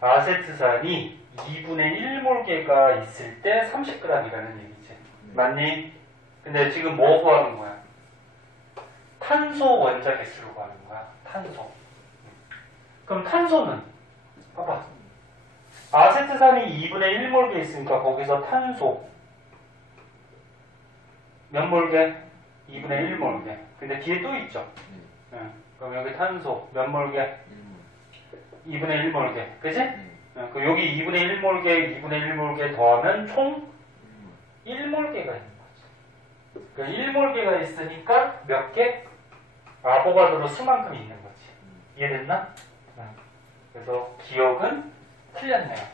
아세트산이 2분의 1몰계가 있을 때 30g이라는 얘기지. 맞니? 근데 지금 뭐 구하는 거야? 탄소 원자 개수를 구하는 거야. 탄소. 그럼 탄소는 봐봐. 아세트산이 2분의 1몰계 있으니까 거기서 탄소 몇 몰계? 2분의 1몰계. 근데 뒤에 또 있죠. 그럼 여기 탄소 몇 몰계? 2분의 1몰계. 그치? 그럼 여기 2분의 1몰계, 2분의 1몰계 더하면 총 1몰계가 있는 거지. 그러니까 1몰계가 있으니까 몇 개? 아보가드로 수만큼 있는 거지. 이해됐나? 그래서 기억은 틀렸네요.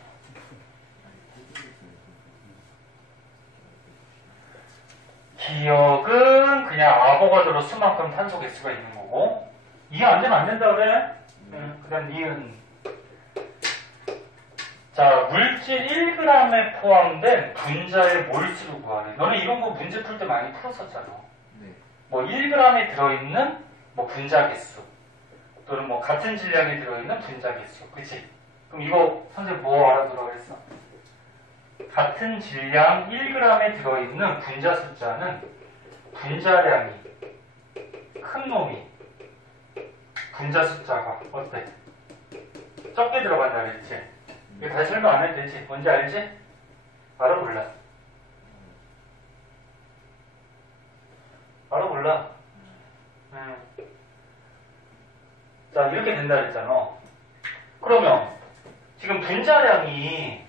기억은 그냥 아보가드로 수만큼 탄소 개수가 있는 거고. 이해 안 되면 안 된다 그래. 그 다음 니은. 자, 물질 1g에 포함된 분자의 몰수를 구하래. 너는 이런 거 문제 풀 때 많이 풀었었잖아. 네. 뭐 1g에 들어있는 뭐 분자 개수 또는 뭐 같은 질량이 들어있는 분자 개수. 그치? 그럼 이거 선생님 뭐 알아두라고 했어? 같은 질량 1g에 들어있는 분자 숫자는 분자량이 큰 놈이 분자 숫자가 어때? 적게 들어간다 그랬지? 이거 다시 설명 안 해도 되지? 뭔지 알지? 알아 몰라? 알아 몰라? 자, 이렇게 된다 그랬잖아. 그러면 지금 분자량이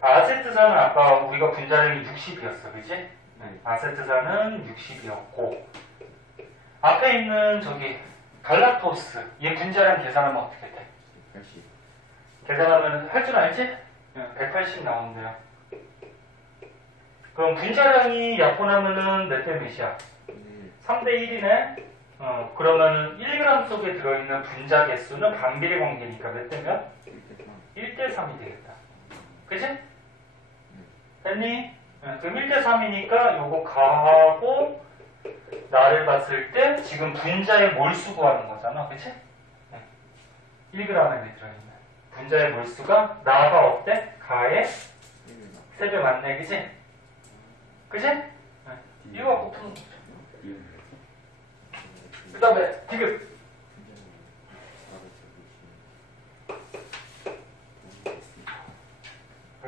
아세트산은 아까 우리가 분자량이 60이었어, 그지? 아세트산은 60이었고 앞에 있는 저기 갈락토스 얘 분자량 계산하면 어떻게 돼? 80. 계산하면 할 줄 알지? 180 나온대요. 그럼 분자량이 약분하면은 몇 대 몇이야? 3대 1이네? 그러면 1g 속에 들어있는 분자 개수는 반비례 관계니까 몇 대 몇? 1대 3이 되겠다. 그치? 됐니? 그럼 1대 3이니까 요거 가하고 나를 봤을 때 지금 분자의 몰수 구하는 거잖아. 그치? 1g에 들어있는 분자의 몰수가 나가 어때? 가에 3배 맞네. 그치? 그치? 이거 갖고 푸는 거죠. 그 다음에 디귿.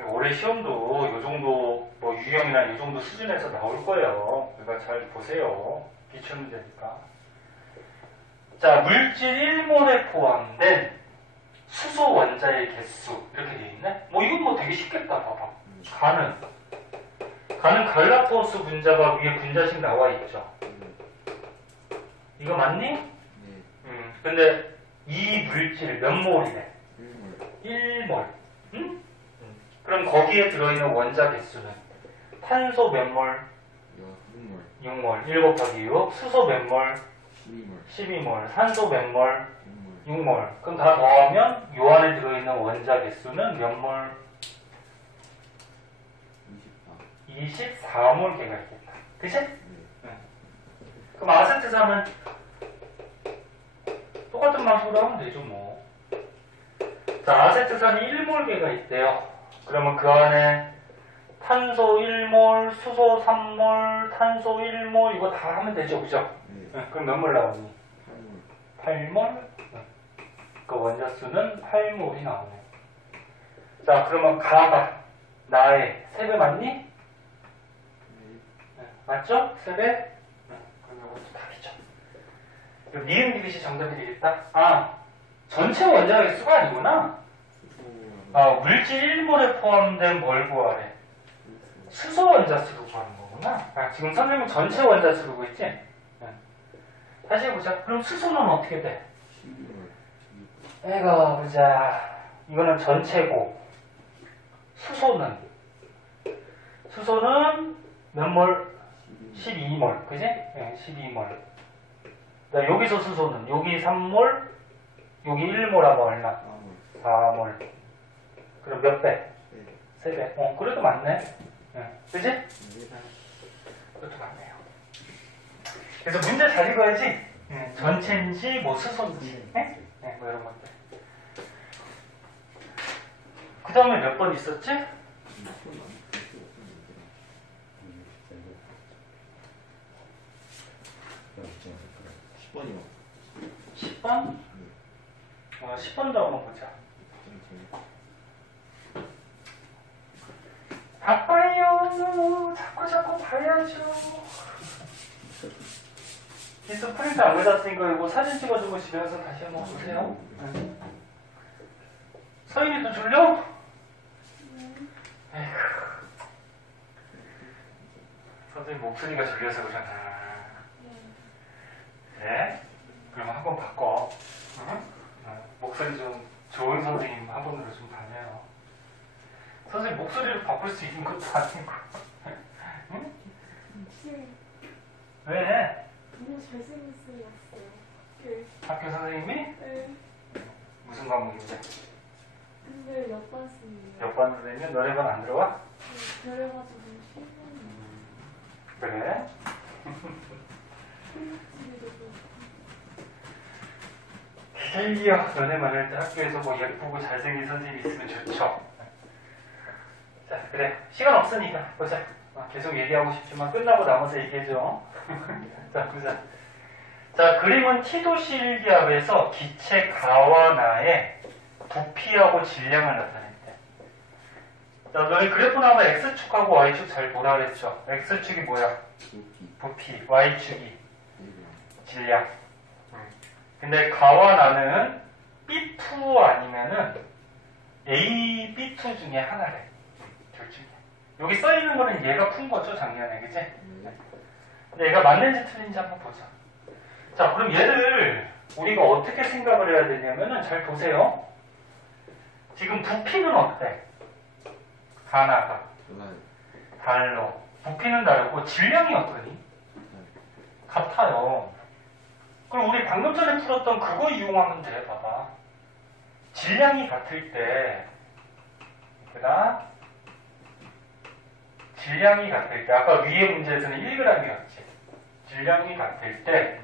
올해 시험도 요 정도 뭐 유형이나 요 정도 수준에서 나올 거예요. 그러니까 잘 보세요. 기출 문제니까. 자, 물질 1몰에 포함된 수소 원자의 개수 이렇게 돼 있네. 뭐 이건 뭐 되게 쉽겠다. 봐봐. 가는 갈락토스 분자가 위에 분자식 나와 있죠. 이거 맞니? 네. 근데 이 물질 몇 몰이래? 1몰. 1몰. 응? 그럼 거기에 들어있는 원자 개수는 탄소 몇 몰? 6몰. 6몰. 1 곱하기 6. 수소 몇 몰? 12몰. 12몰. 산소 몇 몰? 6몰. 6몰. 그럼 다 더하면 요 안에 들어있는 원자 개수는 몇 몰? 24몰 개가 있겠다. 그치? 그럼 아세트산은 똑같은 방식으로 하면 되죠, 뭐. 자, 아세트산이 1몰 개가 있대요. 그러면 그 안에 탄소 1몰, 수소 3몰, 탄소 1몰 이거 다 하면 되죠, 그죠? 그럼 몇 몰 나오니? 8몰? 그 원자 수는 8몰이 나오네. 자, 그러면 가가 나의 3배 맞니? 맞죠? 3배? 그럼 이것도 답이죠. 그럼 니은 디귿이 정답이 되겠다? 아, 전체 원자 개수가 아니구나. 물질 1몰에 포함된 뭘 구하래? 수소 원자 수로 구하는 거구나. 지금 선생님 전체 원자 수로 구했지? 다시 해보자. 그럼 수소는 어떻게 돼? 12몰. 이거 보자. 이거는 전체고 수소는 몇 몰? 12몰. 그지? 12몰. 여기서 수소는 여기 3몰, 여기 1몰 하면 얼마? 4몰. 그럼 몇 배? 3배. 그래도 맞네. 그지? 그것도 맞네요. 그래서 문제 잘 읽어야지. 전체인지, 뭐 수소인지, 뭐 이런 것들. 그 다음에 몇 번 있었지? 10번이요. 10번? 10번도 한번 보자. 바빠요. 자꾸 봐야죠. 기수 프린트 안 받았으니까 이거 사진 찍어주고 집에 가서 다시 한번 보세요. 서인이도 졸려? 에휴. 선생님 목소리가 졸려서 그러나. 네? 그럼 학원 바꿔. 목소리 좀 좋은 선생님 학원으로 좀 다녀요. 선생님 목소리를 바꿀 수 있는 것도 아니고. 응? 왜? 너무 잘생겼어요. 그, 학교 선생님이? 네. 무슨 과목인데? 근데 몇 번씩이에요? 몇반 선생님은 너네 반 안 들어와? 네, 그래가지고 실망이 그래? 기대이야. 너네 만날 때 학교에서 뭐 예쁘고 잘생긴 선생님이 있으면 좋죠. 자, 그래. 시간 없으니까 보자. 계속 얘기하고 싶지만 끝나고 남아서 얘기해줘. 자, 보자. 자, 그림은 티도시 일기압에서 기체 가와 나의 부피하고 질량을 나타냈대. 자, 너네 그래프 나오면 X축하고 Y축 잘 보라 그랬죠? X축이 뭐야? 부피. Y축이 질량. 근데 가와 나는 B2 아니면은 A, B2 중에 하나래. 둘 중에. 여기 써있는 거는 얘가 푼 거죠, 작년에. 그치? 근데 얘가 맞는지 틀린지 한번 보자. 자, 그럼 얘를 우리가 어떻게 생각을 해야 되냐면은 잘 보세요. 지금 부피는 어때? 하나가. 달러. 부피는 다르고 질량이 어떠니? 같아요. 그럼 우리 방금 전에 풀었던 그거 이용하면 돼. 봐봐. 질량이 같을 때, 그다음 질량이 같을 때, 아까 위에 문제에서는 1g이었지. 질량이 같을 때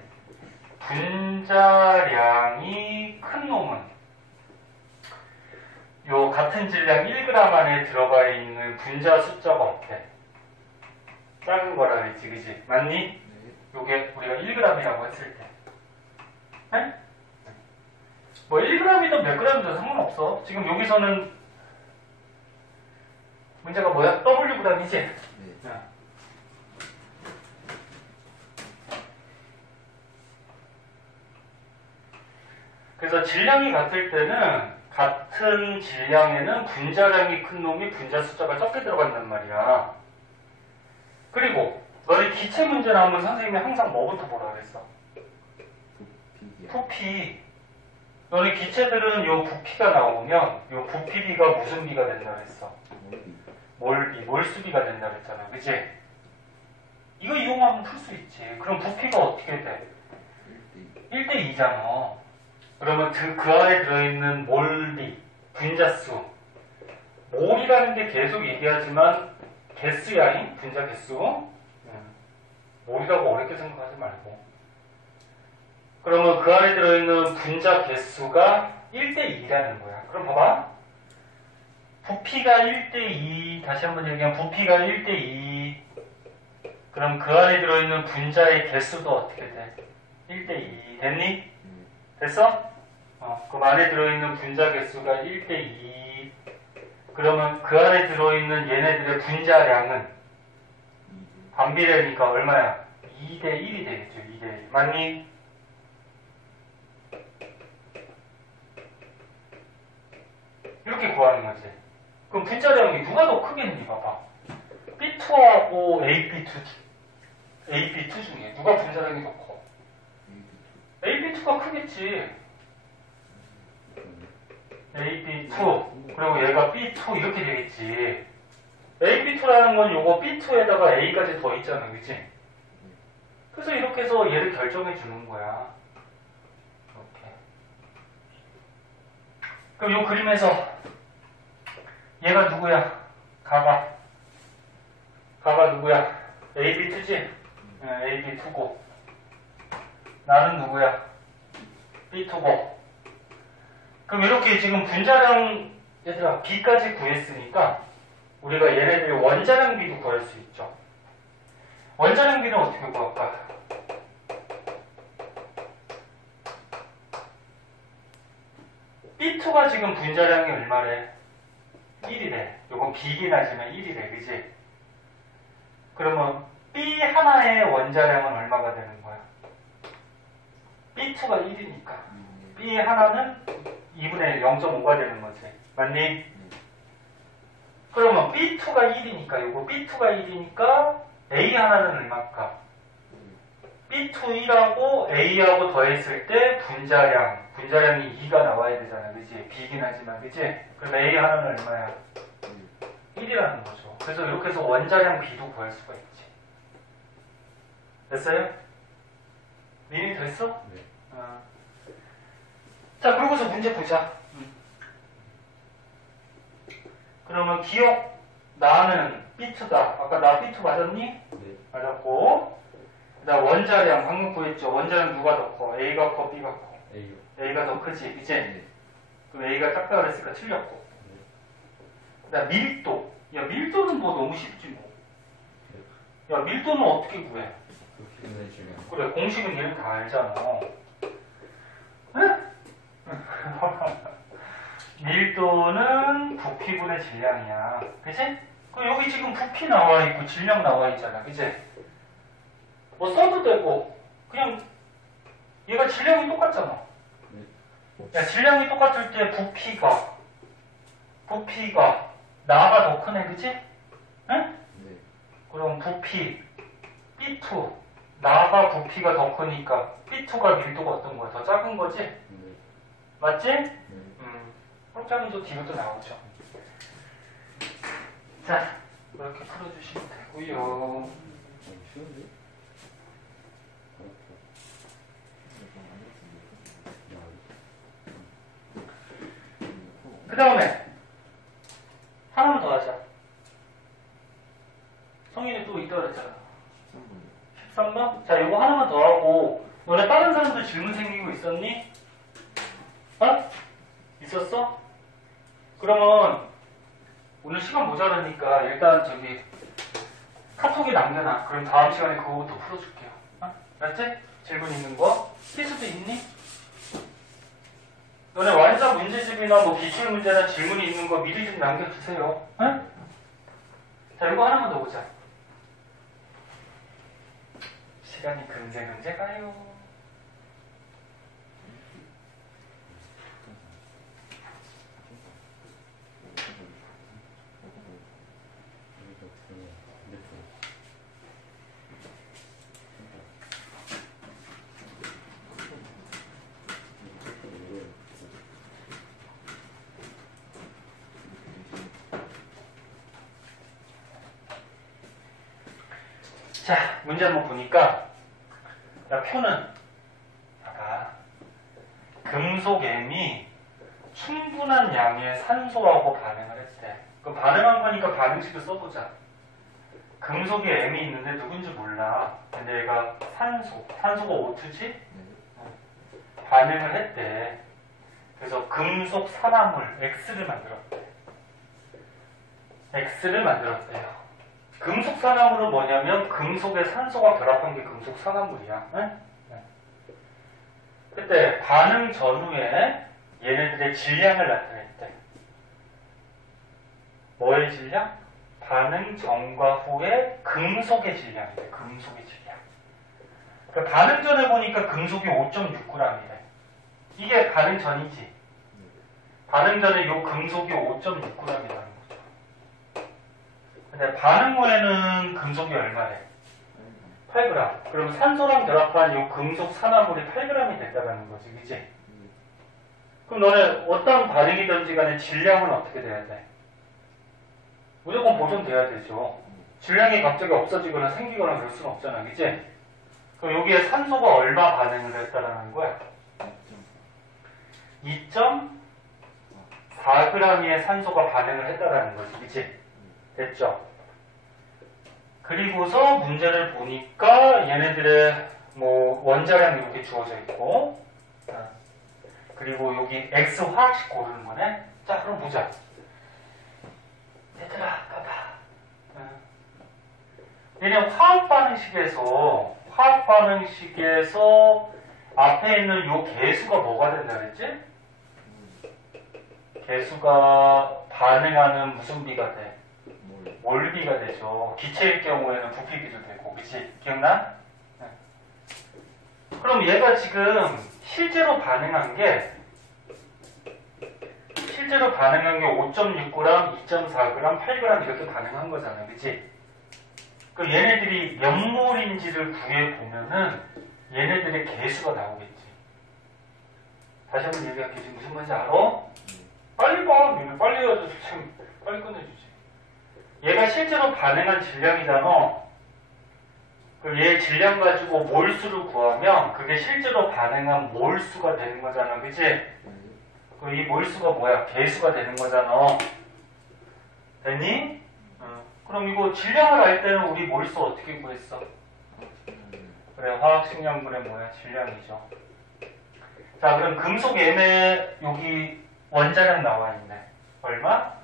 분자량이 큰 놈은 요 같은 질량 1g 안에 들어가 있는 분자 숫자가 어때? 작은 거라 그랬지, 그지? 맞니? 요게 우리가 1g이라고 했을 때. 네? 뭐 1g이든 몇 g이든 상관없어. 지금 여기서는 문제가 뭐야? Wg이지? 네. 그래서 질량이 같을 때는 같은 질량에는 분자량이 큰 놈이 분자 숫자가 적게 들어간단 말이야. 그리고 너희 기체 문제 나오면 선생님이 항상 뭐부터 보라 그랬어? 부피. 너네 기체들은 요 부피가 나오면 요 부피비가 무슨 비가 된다 그랬어? 몰비, 몰수비가 된다 그랬잖아. 그치? 이거 이용하면 풀 수 있지. 그럼 부피가 어떻게 돼? 1대2잖아. 그러면 그 안에 들어있는 몰비, 분자수. 몰이라는 게 계속 얘기하지만 개수야, 분자 개수. 몰이라고 어렵게 생각하지 말고. 그러면 그 안에 들어있는 분자 개수가 1대2라는 거야. 그럼 봐봐. 부피가 1대2, 다시 한번 얘기하면 부피가 1대2. 그럼 그 안에 들어있는 분자의 개수도 어떻게 돼? 1대2. 됐니? 됐어? 그럼 안에 들어있는 분자 개수가 1대2. 그러면 그 안에 들어있는 얘네들의 분자량은 반비례니까 얼마야? 2대1이 되겠죠. 2대1. 맞니? 이렇게 구하는 거지. 그럼 분자량이 누가 더 크겠니? 봐봐. B2하고 AB2 중에 누가 분자량이 더 커? AB2가 크겠지. AB2 그리고 얘가 B2 이렇게 되겠지. AB2라는 건 요거 B2에다가 A까지 더 있잖아. 그치? 그래서 이렇게 해서 얘를 결정해 주는 거야. 이렇게. 그럼 요 그림에서 얘가 누구야? 가가 누구야? AB2지? AB2고 나는 누구야? B2고. 그럼 이렇게 지금 분자량 얘들아 B까지 구했으니까 우리가 얘네들의 원자량 B도 구할 수 있죠. 원자량 B는 어떻게 구할까? B2가 지금 분자량이 얼마래? 1이래. 요건 비긴 하지만 1이래. 그지? 그러면 B 하나의 원자량은 얼마가 되는 거야? B2가 1이니까. B 하나는 2분의 0.5가 되는 거지. 맞니? 그러면 B2가 1이니까, 요거 B2가 1이니까 A 하나는 얼마일까? B2 1하고 A하고 더했을 때 분자량이 2가 나와야 되잖아. 그지? 비긴 하지만, 그지? 그럼 A 하나는 얼마야? 1이라는 거죠. 그래서 이렇게 해서 원자량 B도 구할 수가 있지. 됐어요? 이해이 됐어? 네. 자, 그러고서 문제 보자. 그러면 기억 나는 B2다. 아까 나 B2 맞았니? 네. 맞았고. 그 다음 원자량 방금 구했죠. 원자량 누가 더 커? A가 커? B가 커? A요. A가 더 크지? 이제 네. 그럼 A가 작다 그랬으니까 틀렸고. 그 다음 밀도. 야, 밀도는 뭐 너무 쉽지 뭐. 야, 밀도는 어떻게 구해? 그렇게 보내주면. 그래, 공식은 얘는 다 알잖아. 응? 밀도는 부피분의 질량이야. 그치? 그 여기 지금 부피 나와 있고 질량 나와 있잖아. 그치? 뭐 써도 되고, 그냥 얘가 질량이 똑같잖아. 야, 질량이 똑같을 때 부피가 나가 더 크네. 그치? 응? 네. 그럼 부피 B2 나가 부피가 더 크니까 B2가 밀도가 어떤 거야? 더 작은 거지? 네. 맞지? 네. 그렇게 하면 또 뒤로 또 나오죠. 자, 이렇게 풀어주시면 되고요. 쉬운데? 그 다음에 하나만 더 하자. 성인이 또 있다 그랬잖아. 13번? 자, 이거 하나만 더 하고 너네 다른 사람들 질문 생기고 있었니? 어? 있었어? 그러면 오늘 시간 모자라니까 일단 저기 카톡에 남겨놔. 그럼 다음 시간에 그거부터 풀어줄게요. 어? 알았지? 질문 있는 거? 필수도 있니? 너네 완사 문제집이나 뭐 기출문제나 질문이 있는 거 미리 좀 남겨주세요. 응? 자, 이거 하나만 더 보자. 시간이 금세 가요. 자, 문제 한번 보니까, 야, 표는, 봐봐. 금속엠이 충분한 양의 산소하고 반응을 했대. 그 반응한 거니까 반응식을 써보자. 금속에 M이 있는데 누군지 몰라. 근데 얘가 산소가 O2지? 반응을 했대. 그래서 금속 산화물 X를 만들었대요. 금속 산화물은 뭐냐면 금속에 산소가 결합한 게 금속 산화물이야. 응? 그때 반응 전후에 얘네들의 질량을 나타냈대. 뭐의 질량? 반응 전과 후에 금속의 질량이래. 금속의 질량. 그 반응 전에 보니까 금속이 5.6g이래. 이게 반응 전이지. 반응 전에 요 금속이 5.6g이라는 거죠. 근데 반응 후에는 금속이 얼마래? 8g. 그럼 산소랑 결합한 이 금속 산화물이 8g이 됐다는 거지, 그지? 그럼 너네 어떤 반응이든지 간에 질량은 어떻게 돼야 돼? 무조건 보존돼야 되죠. 질량이 갑자기 없어지거나 생기거나 그럴 수는 없잖아, 그지? 그럼 여기에 산소가 얼마 반응을 했다라는 거야? 2.4g의 산소가 반응을 했다라는 거지, 그지? 됐죠? 그리고서 문제를 보니까 얘네들의 뭐 원자량이 이렇게 주어져 있고, 그리고 여기 X 화학식 고르는 거네. 자, 그럼 보자. 얘들아, 봐봐. 얘네 화학 반응식에서 앞에 있는 요 개수가 뭐가 된다 그랬지? 개수가 반응하는 무슨 비가 돼? 몰비가 되죠. 기체일 경우에는 부피비도 되고, 그치? 기억나? 네. 그럼 얘가 지금 실제로 반응한 게 5.6g, 2.4g, 8g 이렇게 반응한 거잖아, 그치? 그 얘네들이 몇 몰인지를 구해보면은 얘네들의 개수가 나오겠지. 다시 한번 얘기할게. 지금 무슨 말인지 알아? 빨리 봐. 빨리 해야지. 지금 빨리 끝내주지. 얘가 실제로 반응한 질량이잖아. 그럼 얘 질량 가지고 몰수를 구하면 그게 실제로 반응한 몰수가 되는 거잖아. 그치? 그럼 이 몰수가 뭐야? 개수가 되는 거잖아. 됐니? 그럼 이거 질량을 알 때는 우리 몰수 어떻게 구했어? 그래, 화학식량분의 뭐야? 질량이죠. 자, 그럼 금속 M에 여기 원자량 나와 있네. 얼마?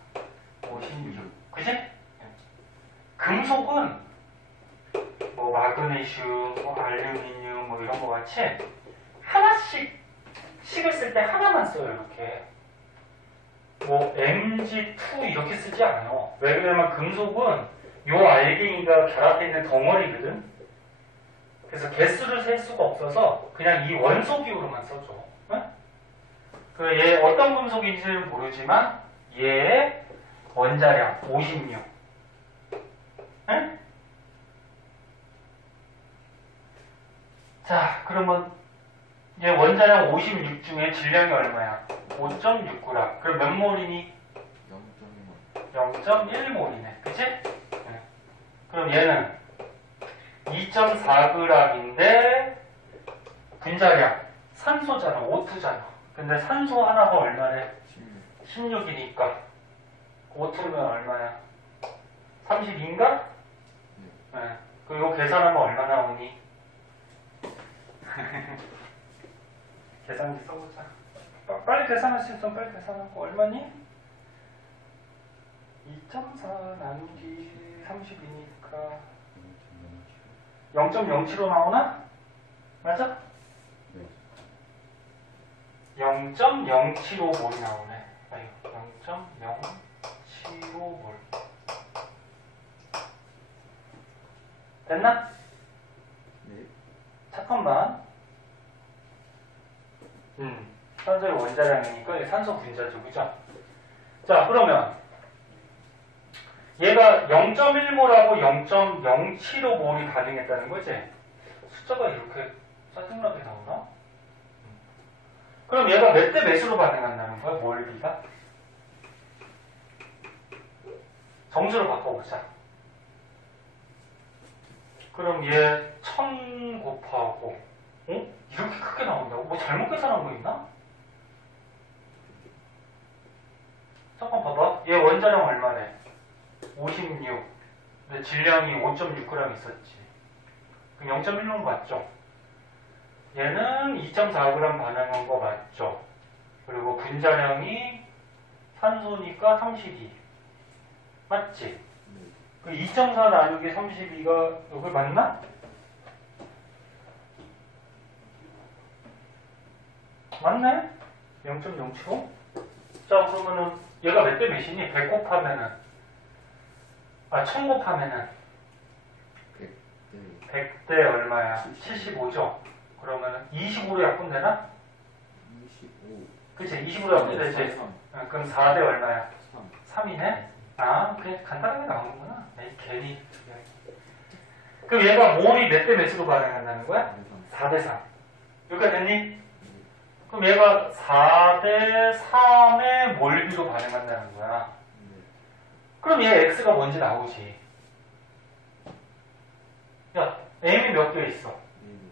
56. 그지? 금속은 뭐 마그네슘, 뭐 알루미늄 뭐 이런 거 같이 하나씩 식을 쓸 때 하나만 써요. 이렇게. 뭐 Mg2 이렇게 쓰지 않아요. 왜 그러냐면 금속은 요 알갱이가 결합되어 있는 덩어리거든. 그래서 개수를 셀 수가 없어서 그냥 이 원소 기호로만 써줘. 응? 그 얘 어떤 금속인지는 모르지만 얘의 원자량 56. 응? 자, 그러면 얘 원자량 56 중에 질량이 얼마야? 5.6g. 그럼 몇 몰이니? 0.1몰이네. 그치? 네. 그럼 얘는 2.4g인데 분자량 산소잖아. O2잖아. 근데 산소 하나가 얼마래? 16이니까 O2면 얼마야? 32인가? 네. 그럼 이거 계산하면 얼마 나오니? 계산기 써보자. 빨리 계산할 수 있으면 빨리 계산하고. 얼마니? 2.4 나누기 32니까 0.07로 나오나? 맞아? 네. 0.075몰이 나오네. 아유, 0.075몰. 됐나? 네. 잠깐만. 산소의 원자량이니까 산소 분자죠. 그죠? 자, 그러면 얘가 0.1몰하고 0.075몰이 가능했다는 거지? 숫자가 이렇게 짜증나게 나오나? 그럼 얘가 몇 대 몇으로 반응한다는 거야? 몰비가? 정수로 바꿔보자. 그럼 얘 1000 곱하고 이렇게 크게 나온다고? 뭐 잘못 계산한 거 있나? 잠깐 봐봐. 얘 원자량 얼마래? 56. 근데 질량이 5.6g 있었지. 그럼 0.1로 맞죠? 얘는 2.4g 반응한 거 맞죠? 그리고 분자량이 산소니까 32. 맞지? 그 2.4 나누기 32가 여기 맞나? 맞네? 0.075? 자, 그러면은 얘가 몇 대 몇이니? 100 곱하면은 1000 곱하면은 100대 얼마야? 75죠? 그러면은 25로 약분되나? 25. 그치? 25로 약분되지? 그럼 4대 얼마야? 3이네? 아, 그냥 간단하게 나오는구나. 에이, 괜히. 그럼 얘가 몰이 몇 대 몇으로 반응한다는 거야? 4대 3. 여기가 됐니? 그럼 얘가 4대 3의 몰비로 반응한다는 거야. 그럼 얘 X가 뭔지 나오지. 야, M이 몇 개 있어?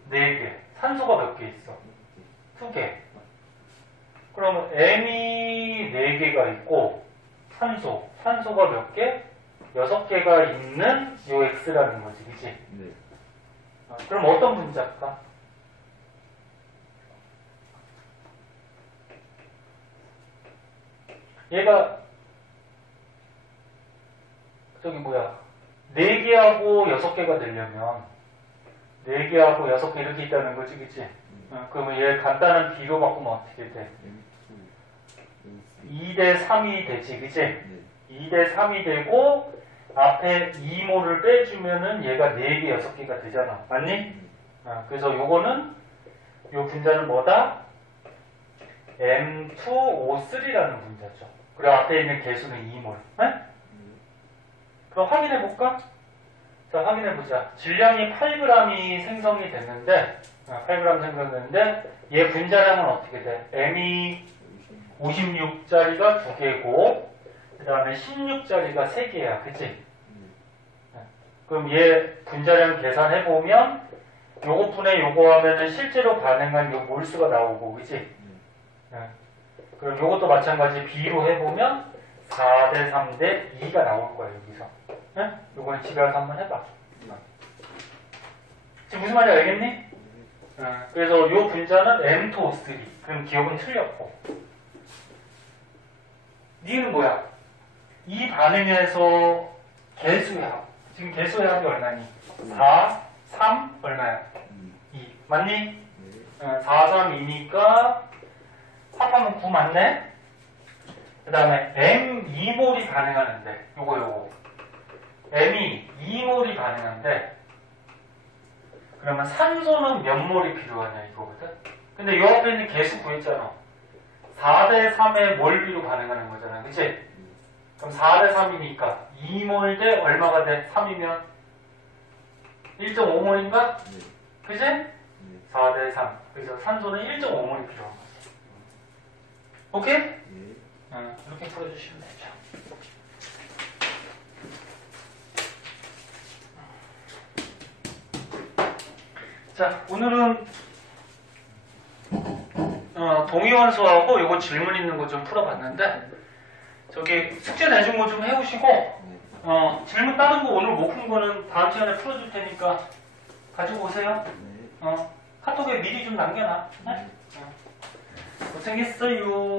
4개. 산소가 몇 개 있어? 2개. 그러면 M이 4개가 있고 산소가 몇 개? 6개가 있는 요 X라는 거지. 그치? 네. 그럼 어떤 분자일까? 얘가 저기 뭐야 4개하고 6개가 되려면 4개하고 6개 이렇게 있다는 거지. 그치? 그러면 얘 간단한 비교 바꾸면 어떻게 돼? 2대 3이 되지. 그치? 네. 2대 3이 되고 앞에 2몰을 빼주면은 얘가 4개 6개가 되잖아. 맞니? 그래서 요거는 요 분자는 뭐다? M2O3라는 분자죠. 그리고 앞에 있는 개수는 2몰. 네? 그럼 확인해볼까? 자, 확인해보자. 질량이 8g이 생성이 됐는데, 8g 생성됐는데, 얘 분자량은 어떻게 돼? M이 56짜리가 2개고, 그 다음에 16짜리가 3개야. 그치? 그럼 얘 분자량 계산해보면 요거 분의 요거 하면은 실제로 반응한 요 몰수가 나오고, 그지? 네. 그럼 요것도 마찬가지 B로 해보면 4대 3대 2가 나올 거야, 여기서. 네? 요거는 집에 가서 한번 해봐. 지금 무슨 말인지 알겠니? 그래서 요 분자는 M2O3. 그럼 기억은 틀렸고. 니는 뭐야? 이 반응에서 개수합. 지금 개수합이 얼마니? 4, 3, 얼마야? 2. 맞니? 4, 3, 2니까 합하면 9 맞네? 그 다음에 M2몰이 반응하는데 요거 M이 2몰이 반응하는데 그러면 산소는 몇 몰이 필요하냐 이거거든? 근데 요 앞에 있는 개수 구했잖아. 4대 3의 몰비로 반응하는 거잖아, 그치? 그럼 4대 3이니까 2몰 대 얼마가 돼? 3이면 1.5몰인가? 그치? 4대 3. 그래서 산소는 1.5몰이 필요한 거지. 오케이? 이렇게 풀어주시면 되죠. 자, 오늘은 동위원소하고 요거 질문 있는 거 좀 풀어봤는데 저기 숙제 내준 거 좀 해오시고 질문 다른 거 오늘 못 푼 거는 다음 시간에 풀어줄 테니까 가지고 오세요. 카톡에 미리 좀 남겨놔. 네? 고생했어요.